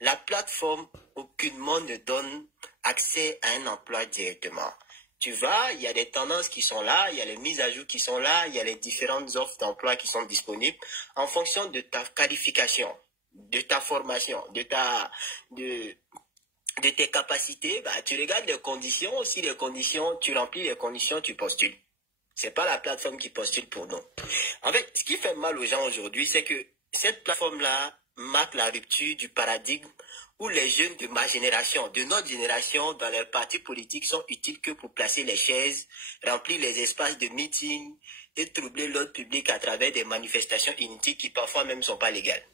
La plateforme, aucunement ne donne accès à un emploi directement. Tu vas, il y a des tendances qui sont là, il y a les mises à jour qui sont là, il y a les différentes offres d'emploi qui sont disponibles en fonction de ta qualification, de ta formation, de tes capacités. Bah, tu regardes les conditions, si les conditions, tu remplis les conditions, tu postules. C'est pas la plateforme qui postule pour nous. En fait, ce qui fait mal aux gens aujourd'hui, c'est que cette plateforme-là marque la rupture du paradigme où les jeunes de ma génération, de notre génération, dans leurs partis politiques sont utiles que pour placer les chaises, remplir les espaces de meeting et troubler l'ordre public à travers des manifestations inutiles qui parfois même ne sont pas légales.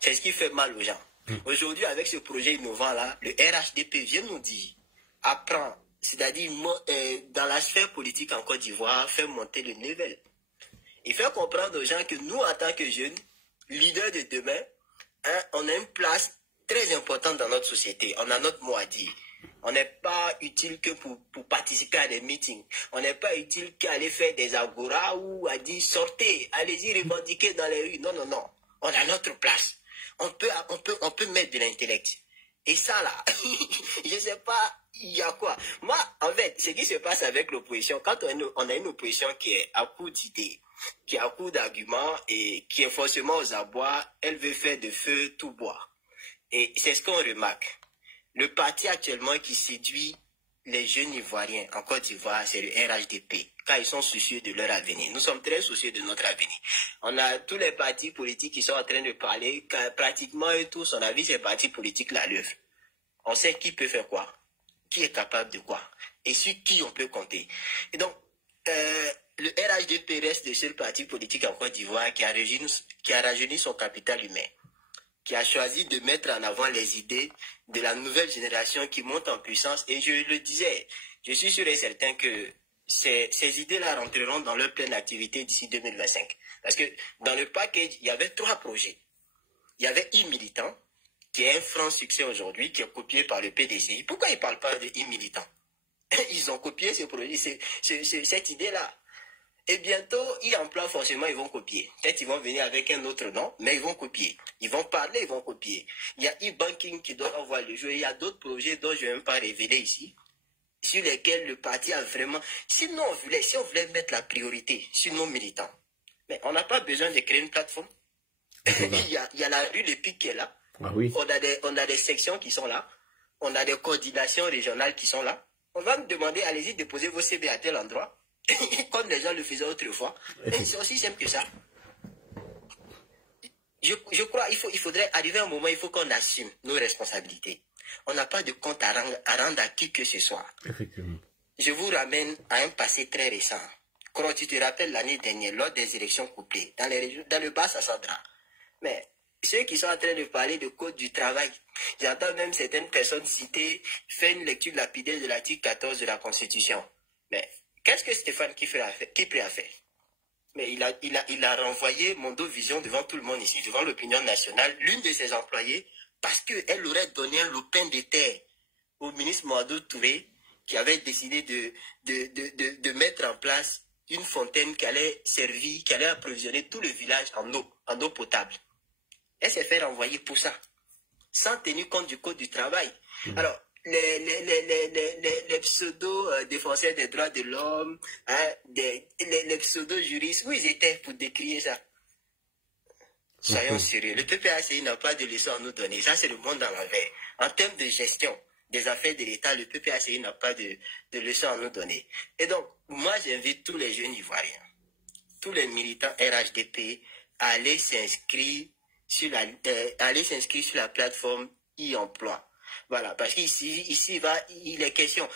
C'est ce qui fait mal aux gens. Aujourd'hui, avec ce projet innovant-là, le RHDP vient nous dire, apprend, c'est-à-dire dans la sphère politique en Côte d'Ivoire, fait monter le level. Il fait comprendre aux gens que nous, en tant que jeunes, leaders de demain, on a une place très importante dans notre société. On a notre mot à dire. On n'est pas utile que pour participer à des meetings. On n'est pas utile qu'à aller faire des agoras ou à dire sortez, allez-y revendiquer dans les rues. Non, non, non. On a notre place. On peut mettre de l'intellect. Et ça là, je ne sais pas, il y a quoi. Moi, en fait, ce qui se passe avec l'opposition, quand on a une opposition qui est à coup d'idées, qui est à coup d'arguments et qui est forcément aux abois, elle veut faire de feu tout bois. Et c'est ce qu'on remarque. Le parti actuellement qui séduit les jeunes Ivoiriens en Côte d'Ivoire, c'est le RHDP, car ils sont soucieux de leur avenir. Nous sommes très soucieux de notre avenir. On a tous les partis politiques qui sont en train de parler, car pratiquement eux tous, on a vu ces partis politiques là l'œuvre. On sait qui peut faire quoi, qui est capable de quoi, et sur qui on peut compter. Et donc, le RHDP reste le seul parti politique en Côte d'Ivoire qui a rajeuni son capital humain, qui a choisi de mettre en avant les idées de la nouvelle génération qui monte en puissance. Et je le disais, je suis sûr et certain que ces idées-là rentreront dans leur pleine activité d'ici 2025. Parce que dans le package, il y avait 3 projets. Il y avait e-militant, qui est un franc succès aujourd'hui, qui est copié par le PDCI. Pourquoi ils ne parlent pas de e-militant? Ils ont copié ce projet, cette idée-là. Et bientôt, e-emploi, forcément, ils vont copier. Peut-être ils vont venir avec un autre nom, mais ils vont copier. Ils vont parler, ils vont copier. Il y a e-banking qui doit avoir le jeu. Il y a d'autres projets dont je ne vais même pas révéler ici, sur lesquels le parti a vraiment... Si on voulait mettre la priorité sur nos militants, mais on n'a pas besoin de créer une plateforme. Il y a la rue Le Pic qui est là. Ah oui. On a des sections qui sont là. On a des coordinations régionales qui sont là. On va me demander, allez-y, déposez vos CV à tel endroit. Comme les gens le faisaient autrefois. Et c'est aussi simple que ça. Je crois il faudrait arriver à un moment, il faut qu'on assume nos responsabilités. On n'a pas de compte à rendre à qui que ce soit. Effectivement. Je vous ramène à un passé très récent. Quand tu te rappelles l'année dernière, lors des élections couplées, dans le Bas-Sassandra. Mais ceux qui sont en train de parler de code du travail, j'entends même certaines personnes citer, faire une lecture lapidaire de l'article 14 de la Constitution. Mais qu'est-ce que Stéphane Kifré a fait? Mais il a renvoyé Mondo Vision devant tout le monde ici, devant l'opinion nationale, l'une de ses employées, parce qu'elle aurait donné un lopin de terre au ministre Mohamed Touré, qui avait décidé de mettre en place une fontaine qui allait servir, qui allait approvisionner tout le village en eau potable. Elle s'est fait renvoyer pour ça, sans tenir compte du code du travail. Alors, les pseudo-défenseurs des droits de l'homme, hein, les pseudo-juristes, où ils étaient pour décrier ça? Soyons sérieux. Le PPACI n'a pas de leçon à nous donner. Ça, c'est le monde dans l'envers. En termes de gestion des affaires de l'État, le PPACI n'a pas de leçon à nous donner. Et donc, moi, j'invite tous les jeunes Ivoiriens, tous les militants RHDP, à aller s'inscrire sur la plateforme e-emploi. Voilà, parce qu'ici, il est question.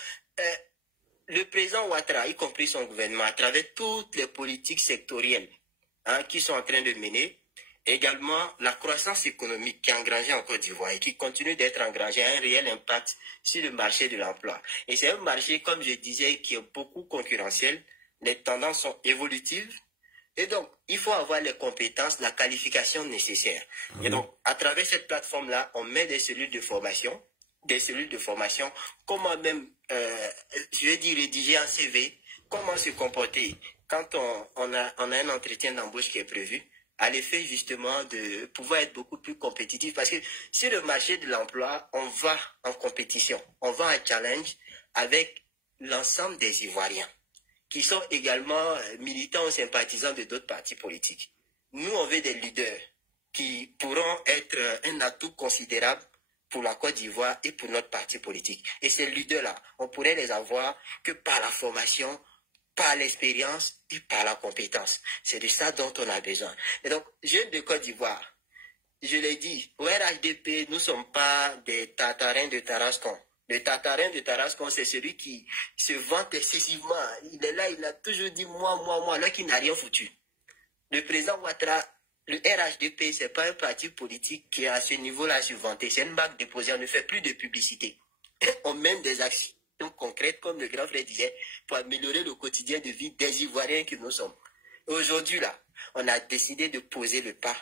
Le président Ouattara, y compris son gouvernement, à travers toutes les politiques sectorielles qui sont en train de mener, également la croissance économique qui est engrangée en Côte d'Ivoire et qui continue d'être engrangée a un réel impact sur le marché de l'emploi. Et c'est un marché, comme je disais, qui est beaucoup concurrentiel. Les tendances sont évolutives. Et donc, il faut avoir les compétences, la qualification nécessaire. Et donc, à travers cette plateforme-là, on met des cellules de formation, comment même, rédiger un CV, comment se comporter quand on a un entretien d'embauche qui est prévu, à l'effet justement de pouvoir être beaucoup plus compétitif. Parce que sur le marché de l'emploi, on va en compétition, on va en challenge avec l'ensemble des Ivoiriens, qui sont également militants ou sympathisants de d'autres partis politiques. Nous, on veut des leaders qui pourront être un atout considérable pour la Côte d'Ivoire et pour notre parti politique. Et ces leaders-là, on pourrait les avoir que par la formation, par l'expérience et par la compétence. C'est de ça dont on a besoin. Et donc, jeunes de Côte d'Ivoire, je l'ai dit, au RHDP, nous ne sommes pas des tatarins de Tarascon. Le tatarin de Tarascon, c'est celui qui se vante excessivement. Il est là, il a toujours dit moi, alors qu'il n'a rien foutu. Le président Ouattara, le RHDP, ce n'est pas un parti politique qui est à ce niveau-là subventé. C'est une marque déposée, on ne fait plus de publicité. On mène des actions concrètes, comme le grand frère disait, pour améliorer le quotidien de vie des Ivoiriens que nous sommes. Aujourd'hui, là, on a décidé de poser le pas,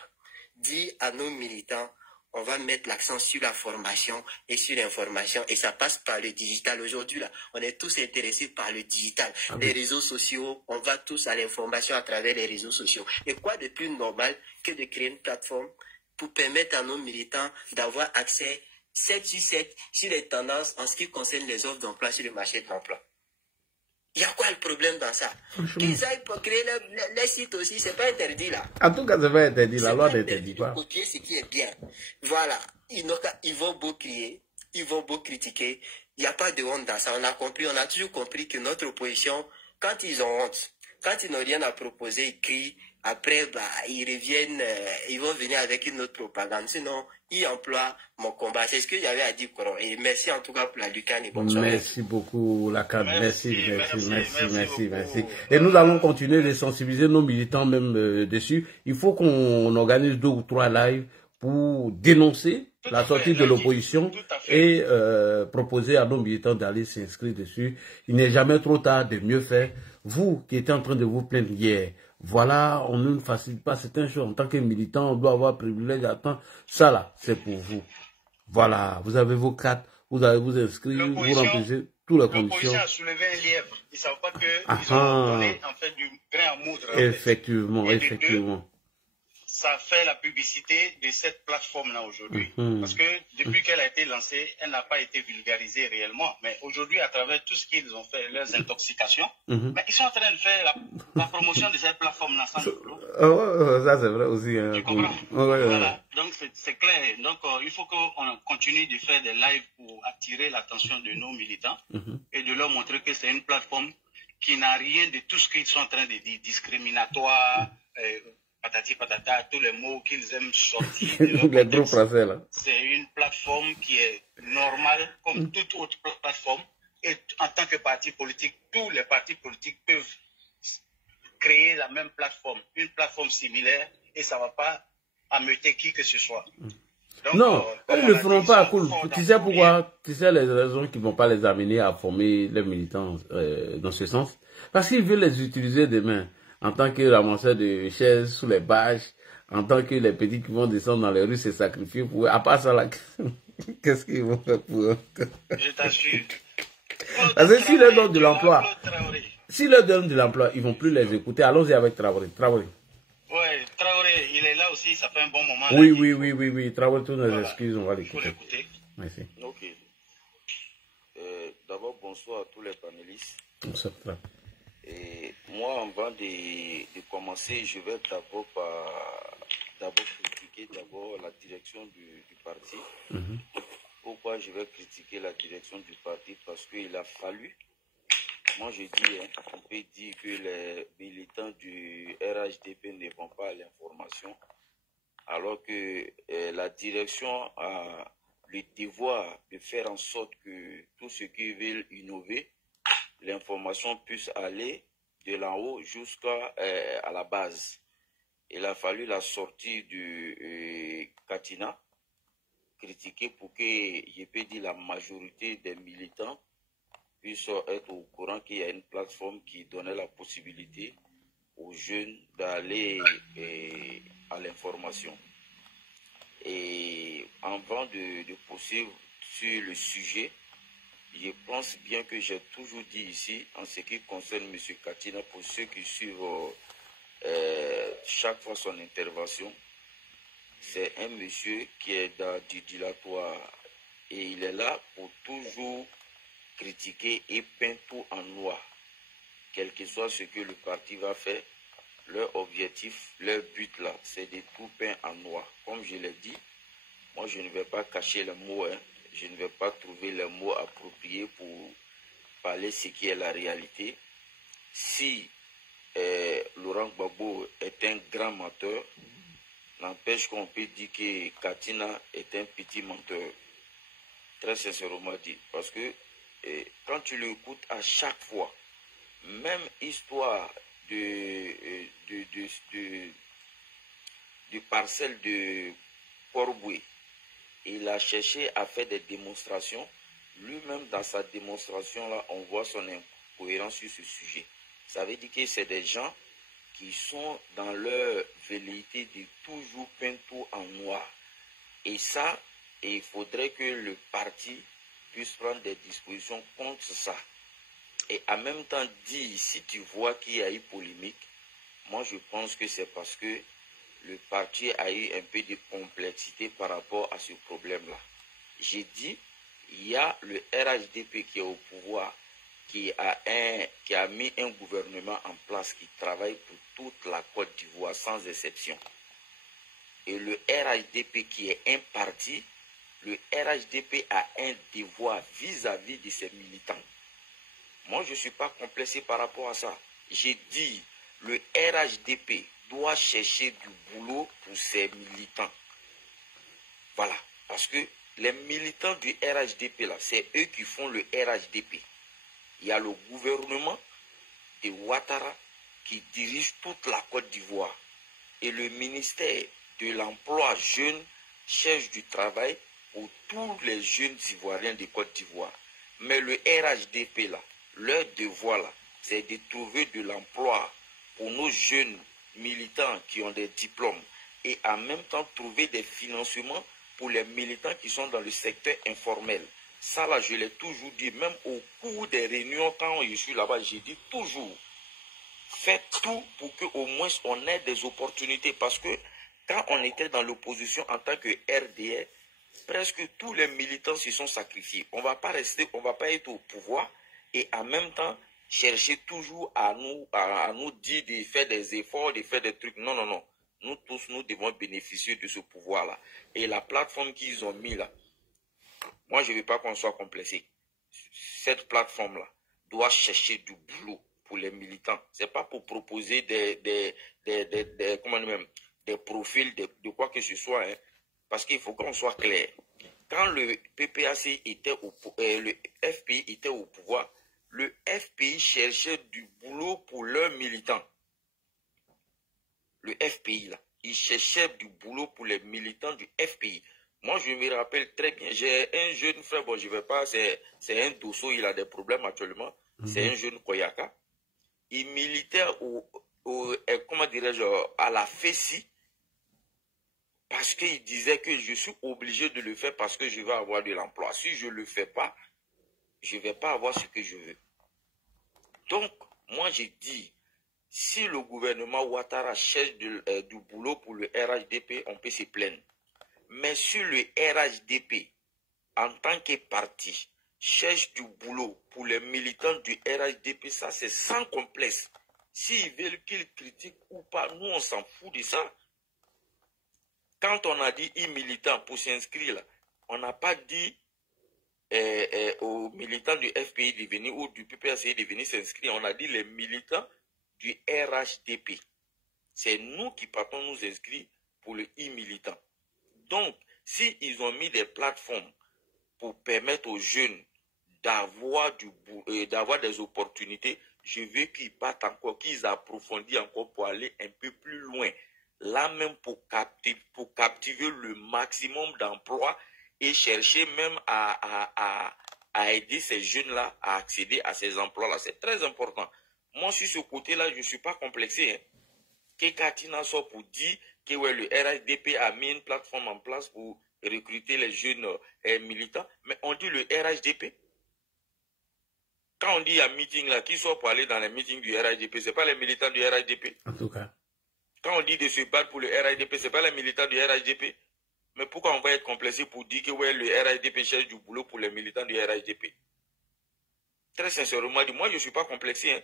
dire à nos militants, on va mettre l'accent sur la formation et sur l'information. Et ça passe par le digital. Aujourd'hui, là, on est tous intéressés par le digital. Les réseaux sociaux, on va tous à l'information à travers les réseaux sociaux. Et quoi de plus normal que de créer une plateforme pour permettre à nos militants d'avoir accès 7 sur 7 sur les tendances en ce qui concerne les offres d'emploi sur le marché de l'emploi. Il y a quoi le problème dans ça? Qu'ils aillent pour créer les sites aussi, c'est pas interdit là. En tout cas, c'est pas interdit, la loi n'interdit pas. Copier ce qui est bien. Voilà. Ils vont beau crier, ils vont beau critiquer. Il n'y a pas de honte dans ça. On a compris, on a toujours compris que notre opposition, quand ils ont honte, quand ils n'ont rien à proposer, ils crient. Après, ils reviennent, ils vont venir avec une autre propagande. Sinon, ils emploient mon combat. C'est ce que j'avais à dire, Coron. Et merci en tout cas pour la Lucane et bonne soirée. Merci beaucoup, Lacan. Merci. Et nous allons continuer de sensibiliser nos militants même dessus. Il faut qu'on organise 2 ou 3 lives pour dénoncer la sortie de l'opposition et proposer à nos militants d'aller s'inscrire dessus. Il n'est jamais trop tard de mieux faire. Vous qui étiez en train de vous plaindre hier, voilà, on ne facilite pas certaines choses. En tant que militant, on doit avoir privilège à temps. Ça là, c'est pour vous. Voilà, vous avez vos cartes, vous allez vous inscrire, vous remplissez toutes les conditions. L'opposition a soulevé un lièvre. Ils ne savent pas qu'ils ont donné en fait du grain à moudre. Effectivement. Ça fait la publicité de cette plateforme-là aujourd'hui. Parce que depuis qu'elle a été lancée, elle n'a pas été vulgarisée réellement. Mais aujourd'hui, à travers tout ce qu'ils ont fait, leurs intoxications, mais ils sont en train de faire la promotion de cette plateforme-là sans diplôme. Ça, c'est vrai aussi. Tu comprends? Voilà. Donc, c'est clair. Donc, il faut qu'on continue de faire des lives pour attirer l'attention de nos militants et de leur montrer que c'est une plateforme qui n'a rien de tout ce qu'ils sont en train de dire, discriminatoire, patati patata, tous les mots qu'ils aiment sortir de leur les gros français là. C'est une plateforme qui est normale comme toute autre plateforme. Et en tant que parti politique, tous les partis politiques peuvent créer la même plateforme, une plateforme similaire, et ça ne va pas ameuter qui que ce soit. Donc, non, ils ne feront pas cool. Tu sais pourquoi? Tu sais les raisons qui ne vont pas les amener à former les militants dans ce sens? Parce qu'ils veulent les utiliser demain. En tant que ramasseurs de chaises sous les bâches, en tant que les petits qui vont descendre dans les rues se sacrifier pour eux. À part ça, là, qu'est-ce qu'ils vont faire pour eux? Je t'assure. Parce que s'ils leur donnent de l'emploi, s'ils leur donnent de l'emploi, ils ne vont plus les écouter. Allons-y avec Traoré. Oui, Traoré, il est là aussi, ça fait un bon moment. Oui. Traoré, toutes nos excuses, on va l'écouter. Merci. Ok. D'abord, bonsoir à tous les panélistes. Bonsoir. Et moi, avant de commencer, je vais d'abord critiquer la direction du parti. Pourquoi je vais critiquer la direction du parti? Parce qu'il a fallu, moi je dis, on peut dire que les militants du RHDP ne vont pas à l'information, alors que la direction a le devoir de faire en sorte que tous ceux qui veulent innover, l'information puisse aller de l'en haut jusqu'à la base. Il a fallu la sortie du Katina, critiquer pour que, je peux dire, la majorité des militants puissent être au courant qu'il y a une plateforme qui donnait la possibilité aux jeunes d'aller à l'information. Et avant de poursuivre sur le sujet, je pense bien que j'ai toujours dit ici, en ce qui concerne M. Katina, pour ceux qui suivent chaque fois son intervention, c'est un monsieur qui est du dilatoire et il est là pour toujours critiquer et peindre tout en noir. Quel que soit ce que le parti va faire, leur objectif, leur but là, c'est de tout peindre en noir. Comme je l'ai dit, moi je ne vais pas cacher les mots, hein. Je ne vais pas trouver les mots appropriés pour parler ce qui est la réalité. Si Laurent Gbagbo est un grand menteur, n'empêche qu'on peut dire que Katina est un petit menteur. Très sincèrement dit. Parce que quand tu l'écoutes à chaque fois, même histoire du parcelle de Port-Boué, il a cherché à faire des démonstrations. Lui-même, dans sa démonstration, là, on voit son incohérence sur ce sujet. Ça veut dire que c'est des gens qui sont dans leur velléité de toujours peindre tout en noir. Et ça, il faudrait que le parti puisse prendre des dispositions contre ça. Et en même temps, dire, si tu vois qu'il y a eu polémique, moi je pense que c'est parce que le parti a eu un peu de complexité par rapport à ce problème-là. J'ai dit, il y a le RHDP qui est au pouvoir, qui a mis un gouvernement en place qui travaille pour toute la Côte d'Ivoire sans exception. Et le RHDP qui est un parti, le RHDP a un devoir vis-à-vis de ses militants. Moi, je ne suis pas complexé par rapport à ça. J'ai dit, le RHDP doit chercher du boulot pour ses militants. Voilà. Parce que les militants du RHDP, là, c'est eux qui font le RHDP. Il y a le gouvernement de Ouattara qui dirige toute la Côte d'Ivoire. Et le ministère de l'Emploi jeune cherche du travail pour tous les jeunes Ivoiriens de Côte d'Ivoire. Mais le RHDP, là, leur devoir, là, c'est de trouver de l'emploi pour nos jeunes militants qui ont des diplômes et en même temps trouver des financements pour les militants qui sont dans le secteur informel. Ça, là, je l'ai toujours dit, même au cours des réunions, quand je suis là-bas, j'ai dit toujours, faites tout pour qu'au moins on ait des opportunités. Parce que quand on était dans l'opposition en tant que RDR, presque tous les militants se sont sacrifiés. On ne va pas rester, on ne va pas être au pouvoir et en même temps chercher toujours à nous dire de faire des efforts, de faire des trucs. Non, non, non. Nous tous, nous devons bénéficier de ce pouvoir-là. Et la plateforme qu'ils ont mis là, moi, je ne veux pas qu'on soit complexé. Cette plateforme-là doit chercher du boulot pour les militants. Ce n'est pas pour proposer des profils de quoi que ce soit. Hein, parce qu'il faut qu'on soit clair. Quand le PPAC était le FPI était au pouvoir, le FPI cherchait du boulot pour leurs militants. Le FPI, là, il cherchait du boulot pour les militants du FPI. Moi, je me rappelle très bien, j'ai un jeune frère, bon, je ne vais pas, c'est un dosso, il a des problèmes actuellement. C'est un jeune Koyaka. Il militait comment dirais-je, à la FESI, parce qu'il disait que je suis obligé de le faire parce que je vais avoir de l'emploi. Si je ne le fais pas, je ne vais pas avoir ce que je veux. Donc, moi, j'ai dit, si le gouvernement Ouattara cherche du boulot pour le RHDP, on peut se plaindre. Mais si le RHDP, en tant que parti, cherche du boulot pour les militants du RHDP, ça c'est sans complexe. S'ils veulent qu'ils critiquent ou pas, nous on s'en fout de ça. Quand on a dit militant pour s'inscrire, là, on n'a pas dit aux militants du FPI de venir ou du PPAC de venir s'inscrire. On a dit les militants du RHDP. C'est nous qui partons nous inscrire pour le militant. Donc, s'ils ont mis des plateformes pour permettre aux jeunes d'avoir des opportunités, je veux qu'ils partent encore, qu'ils approfondissent encore pour aller un peu plus loin. Là même pour captiver le maximum d'emplois et chercher même à aider ces jeunes-là à accéder à ces emplois-là. C'est très important. Moi, sur ce côté-là, je ne suis pas complexé. Hein. Que Katina soit pour dire que ouais, le RHDP a mis une plateforme en place pour recruter les jeunes militants, mais on dit le RHDP. Quand on dit un meeting là, qui soit pour aller dans les meetings du RHDP, ce n'est pas les militants du RHDP. En tout cas. Quand on dit de se battre pour le RHDP, ce n'est pas les militants du RHDP. Mais pourquoi on va être complexé pour dire que ouais, le RHDP cherche du boulot pour les militants du RHDP? Très sincèrement, moi je ne suis pas complexé. Hein.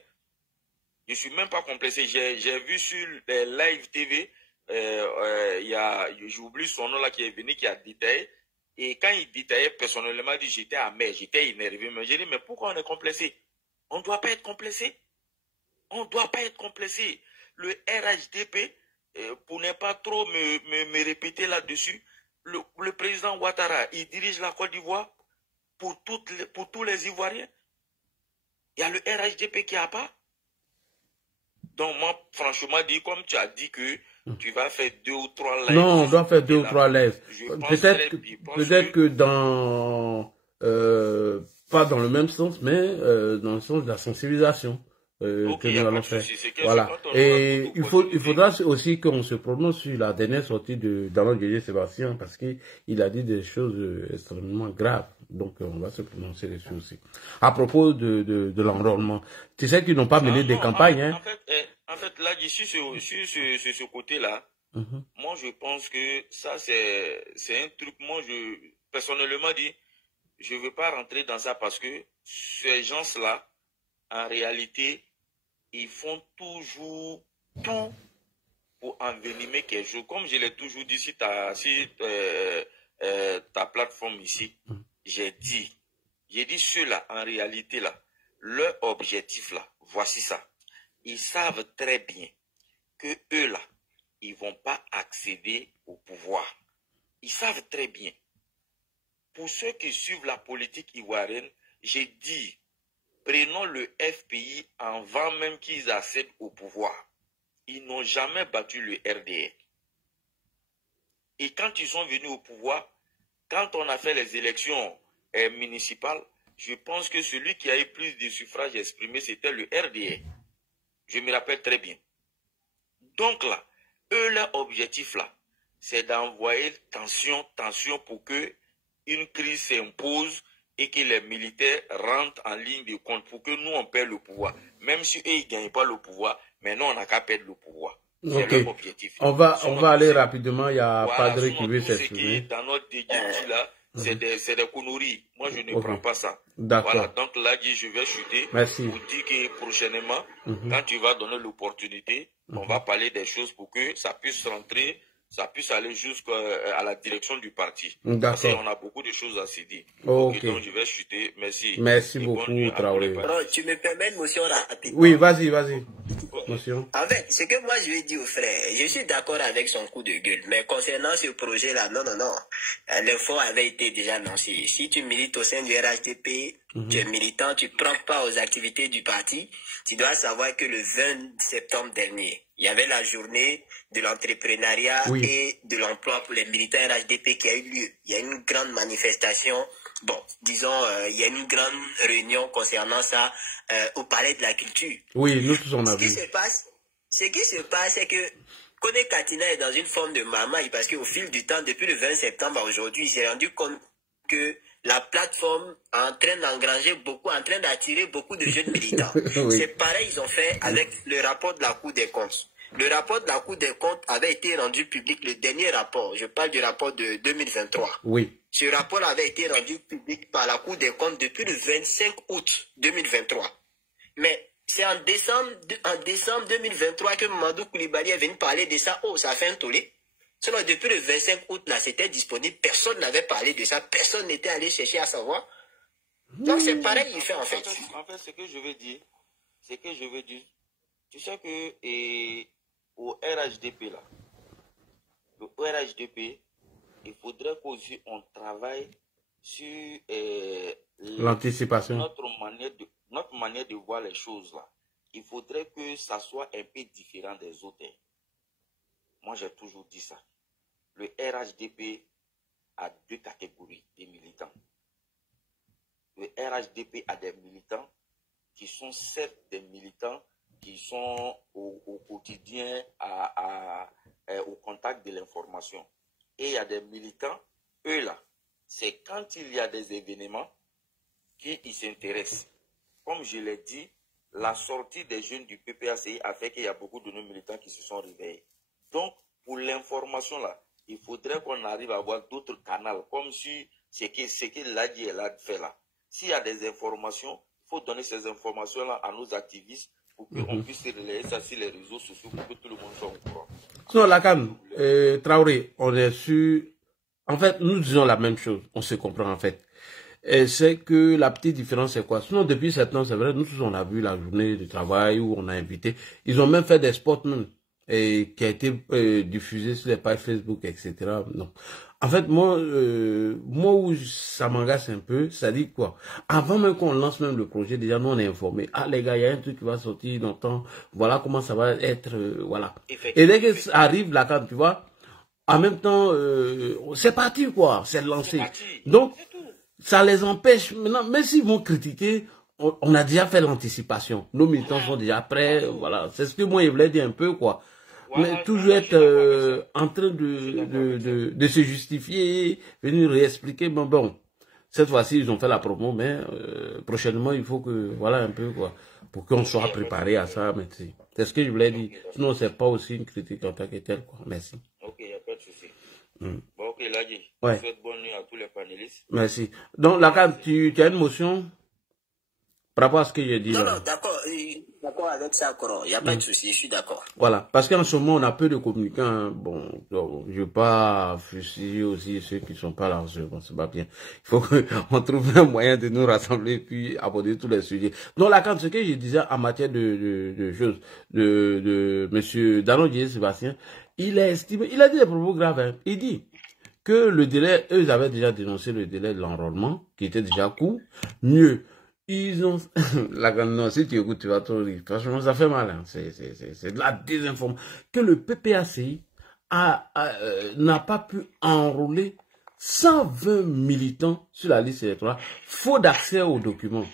Je ne suis même pas complexé. J'ai vu sur les live TV, j'oublie son nom là qui est venu, qui a détaillé. Et quand il détaillait, personnellement, dit j'étais amer, j'étais énervé. Mais j'ai dit, mais pourquoi on est complexé? On ne doit pas être complexé. On ne doit pas être complexé. Le RHDP, pour ne pas trop me répéter là-dessus, le président Ouattara, il dirige la Côte d'Ivoire pour tous les Ivoiriens. Il y a le RHDP qui a pas. Donc moi, franchement, comme tu as dit que tu vas faire 2 ou 3 lives. Non, on doit faire 2 ou 3 lives. Peut-être que dans... pas dans le même sens, mais dans le sens de la sensibilisation. Que nous allons faire. Voilà. Et il faudra aussi qu'on se prononce sur la dernière sortie de Dano Djedje Sébastien, parce qu'il a dit des choses extrêmement graves. Donc on va se prononcer dessus aussi. À propos de l'enrôlement. Tu sais qu'ils n'ont pas mené des campagnes. En fait, là, sur ce côté-là, moi je pense que ça c'est un truc, moi personnellement dit, je ne veux pas rentrer dans ça parce que ces gens-là, en réalité, ils font toujours tout pour envenimer quelque chose. Comme je l'ai toujours dit sur ta plateforme ici, j'ai dit ceux-là, en réalité, là, leur objectif, là, voici ça. Ils savent très bien que eux, là, ils ne vont pas accéder au pouvoir. Ils savent très bien. Pour ceux qui suivent la politique ivoirienne, j'ai dit, prenons le FPI avant même qu'ils accèdent au pouvoir. Ils n'ont jamais battu le RDR. Et quand ils sont venus au pouvoir, quand on a fait les élections municipales, je pense que celui qui a eu plus de suffrages exprimés, c'était le RDR. Je me rappelle très bien. Donc là, eux, leur objectif là, c'est d'envoyer tension pour que une crise s'impose et que les militaires rentrent en ligne de compte pour que nous, on perde le pouvoir. Même si eux, ils ne gagnent pas le pouvoir, mais nous, on n'a qu'à perdre le pouvoir. C'est leur objectif. On va aller rapidement, il y a Padre qui veut s'exprimer. Dans notre déguisé là, c'est des conneries. Moi, je ne prends pas ça. D'accord. Voilà, donc là, je vais chuter. Merci. Pour dire que prochainement, quand tu vas donner l'opportunité, on va parler des choses pour que ça puisse rentrer, ça puisse aller jusqu'à la direction du parti. Parce qu'on a beaucoup de choses à se dire. Ok. Donc je vais chuter. Merci. Merci beaucoup, Traoré. Tu me permets une motion rapide? Oui, vas-y. Motion. En fait, ce que moi je vais dire au frère, je suis d'accord avec son coup de gueule. Mais concernant ce projet-là, non. L'info avait été déjà annoncé. Si tu milites au sein du RHDP, tu es militant, tu ne prends pas aux activités du parti, tu dois savoir que le 20 septembre dernier, il y avait la journée de l'entrepreneuriat et de l'emploi pour les militants RHDP qui a eu lieu. Il y a une grande manifestation, il y a une grande réunion concernant ça au Palais de la Culture. Oui, nous tous on a vu. Ce qui se passe, c'est que Kone Katina est dans une forme de marmaille parce qu'au fil du temps, depuis le 20 septembre à aujourd'hui, il s'est rendu compte que la plateforme est en train d'engranger beaucoup, en train d'attirer beaucoup de jeunes militants. C'est pareil, ils ont fait avec le rapport de la Cour des comptes. Le rapport de la Cour des comptes avait été rendu public, le dernier rapport, je parle du rapport de 2023. Oui. Ce rapport avait été rendu public par la Cour des comptes depuis le 25 août 2023. Mais c'est en décembre 2023 que Mamadou Koulibaly est venu parler de ça. Oh, ça fait un tollé. Sinon, depuis le 25 août, là, c'était disponible. Personne n'avait parlé de ça. Personne n'était allé chercher à savoir. Donc, c'est pareil, il fait en fait. En fait, ce que je veux dire, tu sais que au RHDP, là, le RHDP, il faudrait qu'aussi on travaille sur l'anticipation. Notre manière de voir les choses, là. Il faudrait que ça soit un peu différent des autres. Moi, j'ai toujours dit ça. Le RHDP a 2 catégories de militants. Le RHDP a des militants qui sont certes des militants qui sont au quotidien au contact de l'information. Et il y a des militants, eux là, c'est quand il y a des événements qu'ils s'intéressent. Comme je l'ai dit, la sortie des jeunes du PPACI a fait qu'il y a beaucoup de nos militants qui se sont réveillés. Donc, pour l'information là, il faudrait qu'on arrive à avoir d'autres canaux, comme si ce que l'ADI a fait là. S'il y a des informations, il faut donner ces informations-là à nos activistes pour qu'on puisse relayer ça sur les réseaux sociaux pour que tout le monde soit au courant. Sinon, Lacan, Traoré, on est sûr. En fait, nous disons la même chose. On se comprend en fait. Et c'est que la petite différence, c'est quoi? Sinon, depuis 7 ans, c'est vrai, nous tous, on a vu la journée de travail où on a invité. Ils ont même fait des spots, même, et qui a été diffusé sur les pages Facebook, etc. Non. En fait, moi où ça m'engage un peu, ça dit quoi? Avant même qu'on lance même le projet, déjà, nous, on est informés. Ah, les gars, il y a un truc qui va sortir dans le temps. Voilà comment ça va être, voilà. Et dès que ça arrive, là, quand tu vois, en même temps, c'est parti, quoi. C'est lancé. Donc, ça les empêche. Maintenant, même s'ils vont critiquer, on a déjà fait l'anticipation. Nos militants sont déjà prêts, voilà. C'est ce que moi, je voulais dire un peu, quoi. Mais toujours être en train de se justifier, venir réexpliquer. Bon, cette fois-ci, ils ont fait la promo, mais prochainement, il faut que, voilà un peu, quoi, pour qu'on soit préparé à ça. Mais c'est ce que je voulais dire. Sinon, c'est pas aussi une critique en tant que telle, quoi. Merci. Ok, il n'y a pas de souci. Bon, ok, Ladi, ouais. Je souhaite bonne nuit à tous les panélistes. Merci. Donc, Lacan, tu as une motion par rapport à ce que j'ai dit? Non, d'accord. D'accord avec ça, encore. Il n'y a pas de souci, je suis d'accord. Voilà. Parce qu'en ce moment, on a peu de communicants. Hein. Bon, je ne veux pas fusiller aussi ceux qui ne sont pas là. Bon, c'est pas bien. Il faut qu'on trouve un moyen de nous rassembler puis aborder tous les sujets. Donc, Lacan, ce que je disais en matière de choses, de monsieur Danon Sébastien, il a estimé, il a dit des propos graves. Hein. Il dit que le délai, eux, ils avaient déjà dénoncé le délai de l'enrôlement, qui était déjà court. Mieux, ils ont, non, si tu écoutes, tu vas trop rire. Franchement, ça fait mal, hein. C'est de la désinformation. Que le PPACI n'a pas pu enrôler 120 militants sur la liste électorale, faute d'accès aux documents.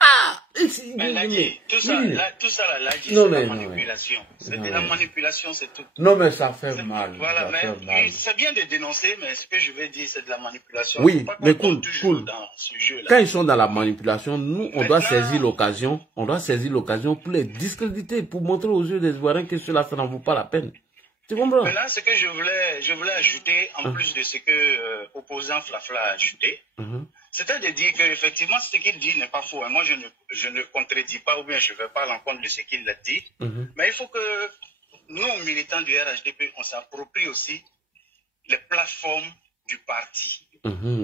Ah! Mais tout ça, c'est de la manipulation. C'est de la manipulation, c'est tout. Non, mais ça fait mal. Voilà, mais c'est bien de dénoncer, mais ce que je vais dire, c'est de la manipulation. Oui, mais cool. Dans ce jeu-là. Quand ils sont dans la manipulation, nous, on doit saisir l'occasion. On doit saisir l'occasion pour les discréditer, pour montrer aux yeux des Ivoiriens que cela, ça n'en vaut pas la peine. Tu comprends? Maintenant, ce que je voulais ajouter, en plus de ce que opposant Flafla a ajouté, c'était de dire qu'effectivement, ce qu'il dit n'est pas faux. Moi, je ne contredis pas ou bien je ne vais pas à l'encontre de ce qu'il a dit. Mais il faut que nous, militants du RHDP, on s'approprie aussi les plateformes du parti.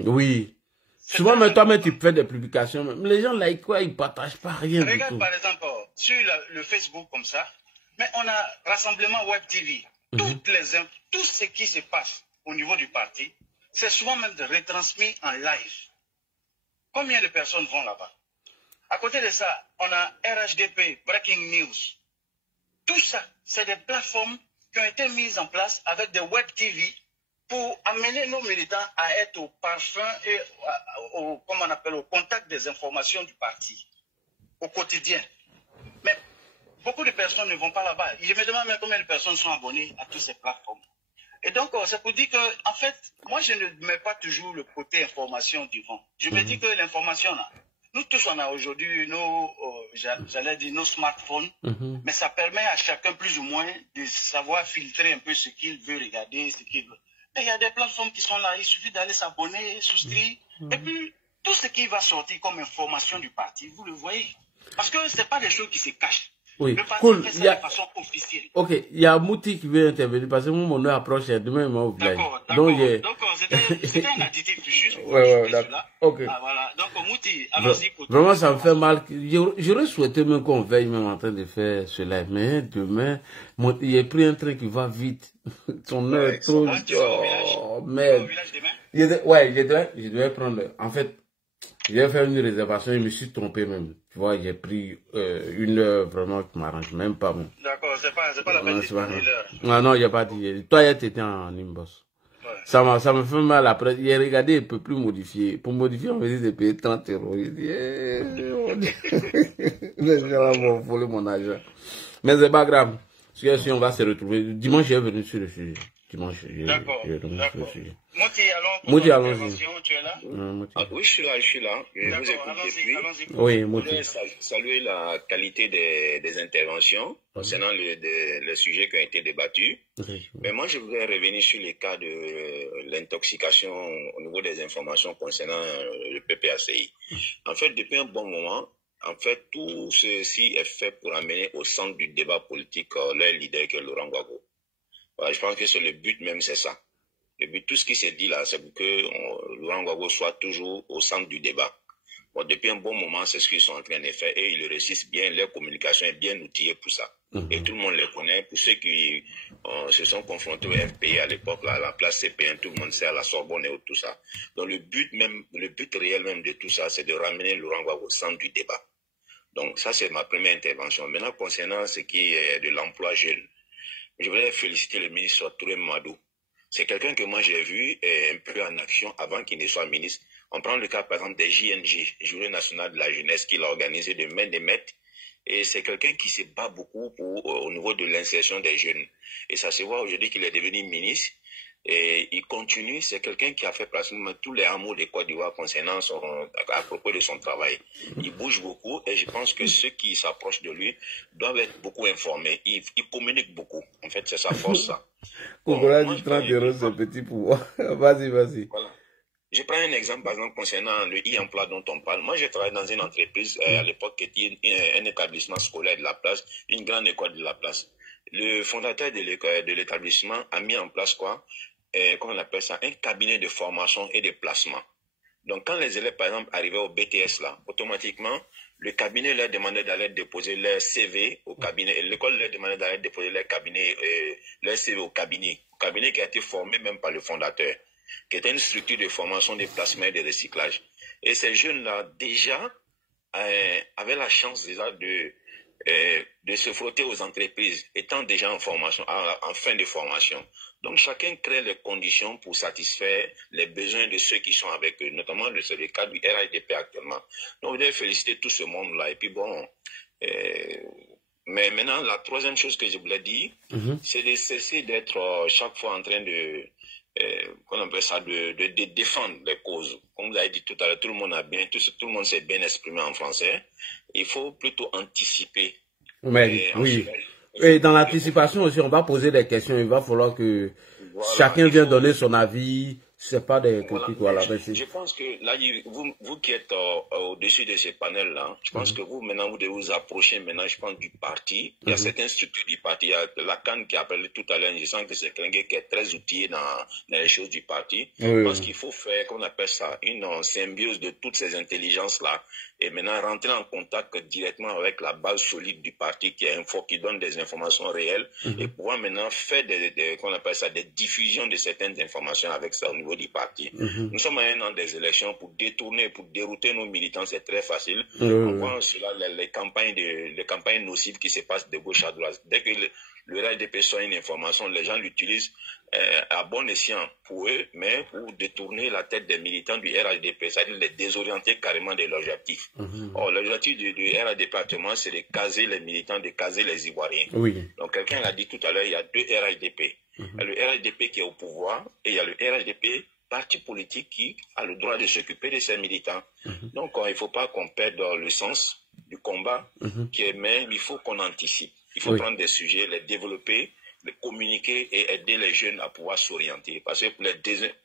Oui. Souvent, mais toi-même, tu fais des publications. Les gens like quoi, ils ne partagent pas rien. Regarde, par exemple, sur le Facebook comme ça, mais on a Rassemblement Web TV. Tout ce qui se passe au niveau du parti, c'est souvent même retransmis en live. Combien de personnes vont là-bas? À côté de ça, on a RHDP, Breaking News. Tout ça, c'est des plateformes qui ont été mises en place avec des web TV pour amener nos militants à être au parfum et comment on appelle, au contact des informations du parti, au quotidien. Mais beaucoup de personnes ne vont pas là-bas. Je me demande même combien de personnes sont abonnées à toutes ces plateformes. Et donc, c'est pour dire que, en fait, moi, je ne mets pas toujours le côté information devant. Je me dis que l'information, là, nous tous, on a aujourd'hui j'allais dire nos smartphones, mais ça permet à chacun plus ou moins de savoir filtrer un peu ce qu'il veut regarder, ce qu'il veut. Mais il y a des plateformes qui sont là, il suffit d'aller s'abonner, souscrire, et puis tout ce qui va sortir comme information du parti, vous le voyez. Parce que ce n'est pas des choses qui se cachent. Oui, le parti cool. fait ça de façon officielle. Ok, il y a Mouti qui veut intervenir parce que mon nom approche demain, il m'a oublié. Donc, c'était un additif juste pour cela. Ok. Ah, voilà. Donc, Mouti, allons-y pour vraiment, ça me fait mal. J'aurais souhaité même qu'on veille même en train de faire cela. Mais demain, il a pris un train qui va vite. Son heure est trop... Oh, merde. Ouais, je devais prendre... En fait, je vais faire une réservation, je me suis trompé même. Tu vois, j'ai pris une heure vraiment qui m'arrange même pas. Bon. D'accord, c'est pas la peine de donner Non, l'heure. non, il n'y a pas dit. Toi, tu étais en inbox. Ouais. Ça me fait mal après. Il a regardé, il ne peut plus modifier. Pour modifier, on me dit de payer 30 €. Il dit, les gens vont voler mon argent. Mais c'est pas grave. Parce que si on va se retrouver, dimanche, je suis venu sur le sujet. dimanche. D'accord. Mouti, allons-y. Tu es là? Oui, je suis là. Je vous écoute depuis. Oui, Mouti. Je voudrais saluer la qualité des interventions concernant les sujets qui ont été débattus. Mais moi, je voudrais revenir sur les cas de l'intoxication au niveau des informations concernant le PPACI. En fait, depuis un bon moment, tout ceci est fait pour amener au centre du débat politique leur leader qui est Laurent Gbagbo. Voilà, je pense que c'est le but même, c'est ça. Le but, tout ce qui s'est dit là, c'est pour que Laurent Gbagbo soit toujours au centre du débat. Bon, depuis un bon moment, c'est ce qu'ils sont en train de faire et ils réussissent bien, leur communication est bien outillée pour ça. Et tout le monde les connaît. Pour ceux qui se sont confrontés au FPI à l'époque, à la place CP1, tout le monde sait à la Sorbonne et tout ça. Donc le but réel même de tout ça, c'est de ramener Laurent Gbagbo au centre du débat. Donc ça, c'est ma première intervention. Maintenant, concernant ce qui est de l'emploi jeune, je voudrais féliciter le ministre Touré Mamadou. C'est quelqu'un que moi j'ai vu un peu en action avant qu'il ne soit ministre. On prend le cas par exemple des JNJ, Journée nationale de la jeunesse, qu'il a organisé de main de maître. Et c'est quelqu'un qui se bat beaucoup au niveau de l'insertion des jeunes. Et ça se voit aujourd'hui qu'il est devenu ministre. Et il continue, c'est quelqu'un qui a fait pratiquement tous les hameaux de Côte d'Ivoire concernant à propos de son travail. Il bouge beaucoup et je pense que ceux qui s'approchent de lui doivent être beaucoup informés. Il communique beaucoup. En fait, c'est sa force, ça. Voilà, dit 30 euros, c'est petit pouvoir. Vas-y. Voilà. Je prends un exemple, par exemple, concernant le e-emploi dont on parle. Moi, j'ai travaillé dans une entreprise à l'époque qui était un établissement scolaire de la place, une grande école de la place. Le fondateur de l'établissement a mis en place comment on appelle ça, un cabinet de formation et de placement. Donc, quand les élèves, par exemple, arrivaient au BTS, là, automatiquement, le cabinet leur demandait d'aller déposer leur CV au cabinet. Et l'école leur demandait d'aller déposer leur CV au cabinet qui a été formé même par le fondateur, qui était une structure de formation, de placement et de recyclage. Et ces jeunes-là, déjà, avaient la chance déjà de se frotter aux entreprises, étant déjà en formation, en fin de formation. Donc, chacun crée les conditions pour satisfaire les besoins de ceux qui sont avec eux, notamment c'est le cas du RADP actuellement. Donc, je voudrais féliciter tout ce monde-là. Et puis, bon, mais maintenant, la troisième chose que je voulais dire, c'est de cesser d'être chaque fois en train de défendre les causes. Comme vous avez dit tout à l'heure, tout le monde s'est bien exprimé en français. Il faut plutôt anticiper. Mais, oui. Et dans l'anticipation aussi, on va poser des questions. Il va falloir que chacun vienne donner son avis. C'est pas des critiques. Voilà. Je pense que là, vous qui êtes au-dessus de ces panels-là, je pense que vous, maintenant, vous devez vous approcher maintenant, je pense, du parti. Il y a certaines structures du parti. Il y a la CAN qui a appelé tout à l'heure. Je sens que c'est quelqu'un qui est très outillé dans les choses du parti. Je pense qu'il faut faire, qu'on appelle ça, une symbiose de toutes ces intelligences-là. Et maintenant, rentrer en contact directement avec la base solide du parti qui donne des informations réelles et pouvoir maintenant faire qu'on appelle ça, des diffusions de certaines informations avec ça au niveau du parti. Nous sommes à un an des élections pour dérouter nos militants, c'est très facile. On voit cela, les campagnes nocives qui se passent de gauche à droite. Dès que le RADP soit une information, les gens l'utilisent à bon escient pour eux, mais pour détourner la tête des militants du RADP, c'est-à-dire les désorienter carrément de l'objectif. Or, l'objectif du RADP actuellement, c'est de caser les militants, de caser les Ivoiriens. Donc, quelqu'un l'a dit tout à l'heure, il y a deux RADP. Il y a le RADP qui est au pouvoir et il y a le RADP, parti politique, qui a le droit de s'occuper de ses militants. Donc, il ne faut pas qu'on perde le sens du combat, mais il faut qu'on anticipe. Il faut prendre des sujets, les développer, les communiquer et aider les jeunes à pouvoir s'orienter. Parce que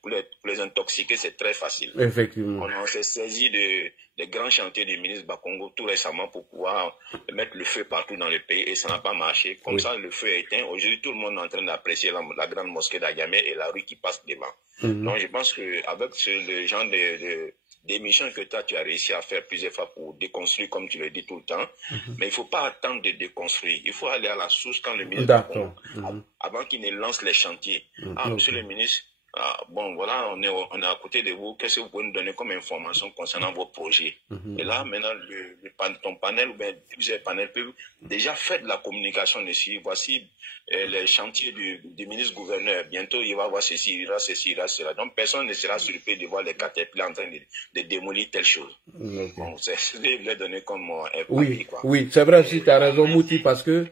pour les intoxiquer, c'est très facile. Effectivement. On s'est saisi des grands chantiers du ministre Bakongo tout récemment pour pouvoir mettre le feu partout dans le pays et ça n'a pas marché. Comme ça, le feu est éteint. Aujourd'hui, tout le monde est en train d'apprécier la grande mosquée d'Agamé et la rue qui passe devant. Donc, je pense qu'avec le genre d'émissions que tu as réussi à faire plusieurs fois pour déconstruire, comme tu le dis tout le temps, mais il ne faut pas attendre de déconstruire. Il faut aller à la source quand le ministre, avant qu'il ne lance les chantiers. Monsieur le ministre, bon, voilà, on est à côté de vous. Qu'est-ce que vous pouvez nous donner comme information concernant vos projets? Et là, maintenant, ton panel ou bien plusieurs panels peuvent déjà faire de la communication dessus. Voici les chantiers du ministre-gouverneur. Bientôt, il va voir ceci, il va ceci, il va cela. Donc, personne ne sera surpris de voir les caterpillars en train de démolir telle chose. Bon, c'est ce que je voulais donner comme papier, quoi. Oui, c'est vrai, si tu as raison, Mouti, parce que...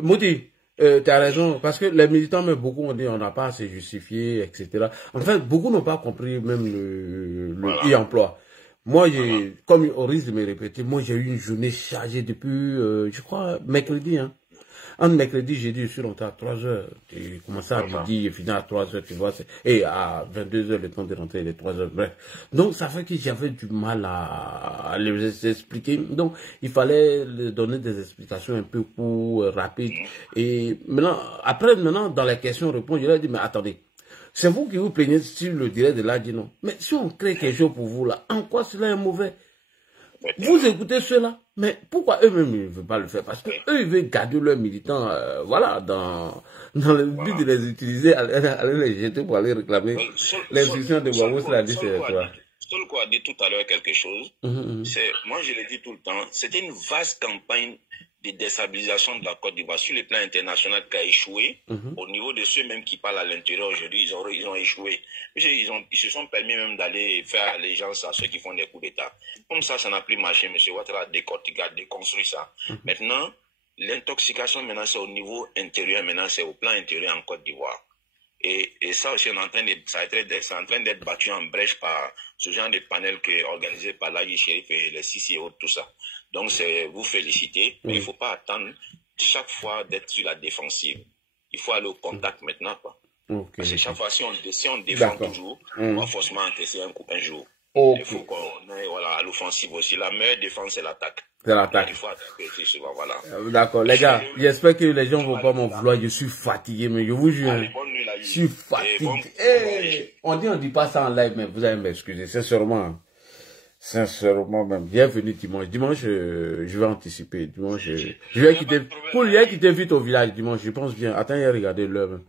Mouti, Tu as raison, parce que les militants, même beaucoup ont dit on n'a pas à se justifier, etc. En fait, beaucoup n'ont pas compris même le e-emploi. Moi, comme au risque de me répéter, moi j'ai eu une journée chargée depuis, je crois, mercredi. Hein. Entre mercredi, jeudi, je suis rentré à 3h. J'ai commencé à midi, j'ai fini à 3h, tu vois. Et à 22h, le temps de rentrer, il est 3h, bref. Donc, ça fait que j'avais du mal à les expliquer. Donc, il fallait leur donner des explications un peu courtes, rapides. Et maintenant, dans les questions-réponses, je leur ai dit, mais attendez. C'est vous qui vous plaignez sur le direct de l'ADI, non? Mais si on crée quelque chose pour vous, là, en quoi cela est mauvais? Vous écoutez cela, mais pourquoi eux-mêmes ils ne veulent pas le faire? Parce que eux ils veulent garder leurs militants, voilà, dans le but de les utiliser, aller les jeter pour aller réclamer l'instruction de Wamou Sladi. Solko a dit tout à l'heure quelque chose. Moi je l'ai dit tout le temps, c'était une vaste campagne de déstabilisation de la Côte d'Ivoire sur le plan international qui a échoué. Au niveau de ceux même qui parlent à l'intérieur aujourd'hui, ils ont échoué. Ils se sont permis même d'aller faire allégeance à ceux qui font des coups d'État. Comme ça n'a plus marché. M. Ouattara a décortiqué, a déconstruit ça. Maintenant, l'intoxication, maintenant, c'est au niveau intérieur, maintenant, c'est au plan intérieur en Côte d'Ivoire. Et ça aussi, c'est en train d'être battu en brèche par ce genre de panel qui est organisé par l'Aïe Chérif et les Sissi et autres, tout ça. Donc, c'est vous féliciter, mais il ne faut pas attendre chaque fois d'être sur la défensive. Il faut aller au contact maintenant, quoi. Parce que chaque fois, si on défend toujours, on va forcément encaisser un coup un jour. Il faut qu'on aille à l'offensive aussi. La meilleure défense, c'est l'attaque. C'est l'attaque. Il faut attaquer aussi souvent, voilà. D'accord, les gars, j'espère que les gens ne vont pas m'en vouloir. Je suis fatigué, mais je vous jure. Je suis fatigué. On dit pas ça en live, mais vous allez m'excuser, sincèrement. Sincèrement même. Bienvenue dimanche. Dimanche, je vais anticiper. Dimanche, je vais quitter. Pour lui quitter vite au village dimanche, je pense bien. Attends, regardez l'heure.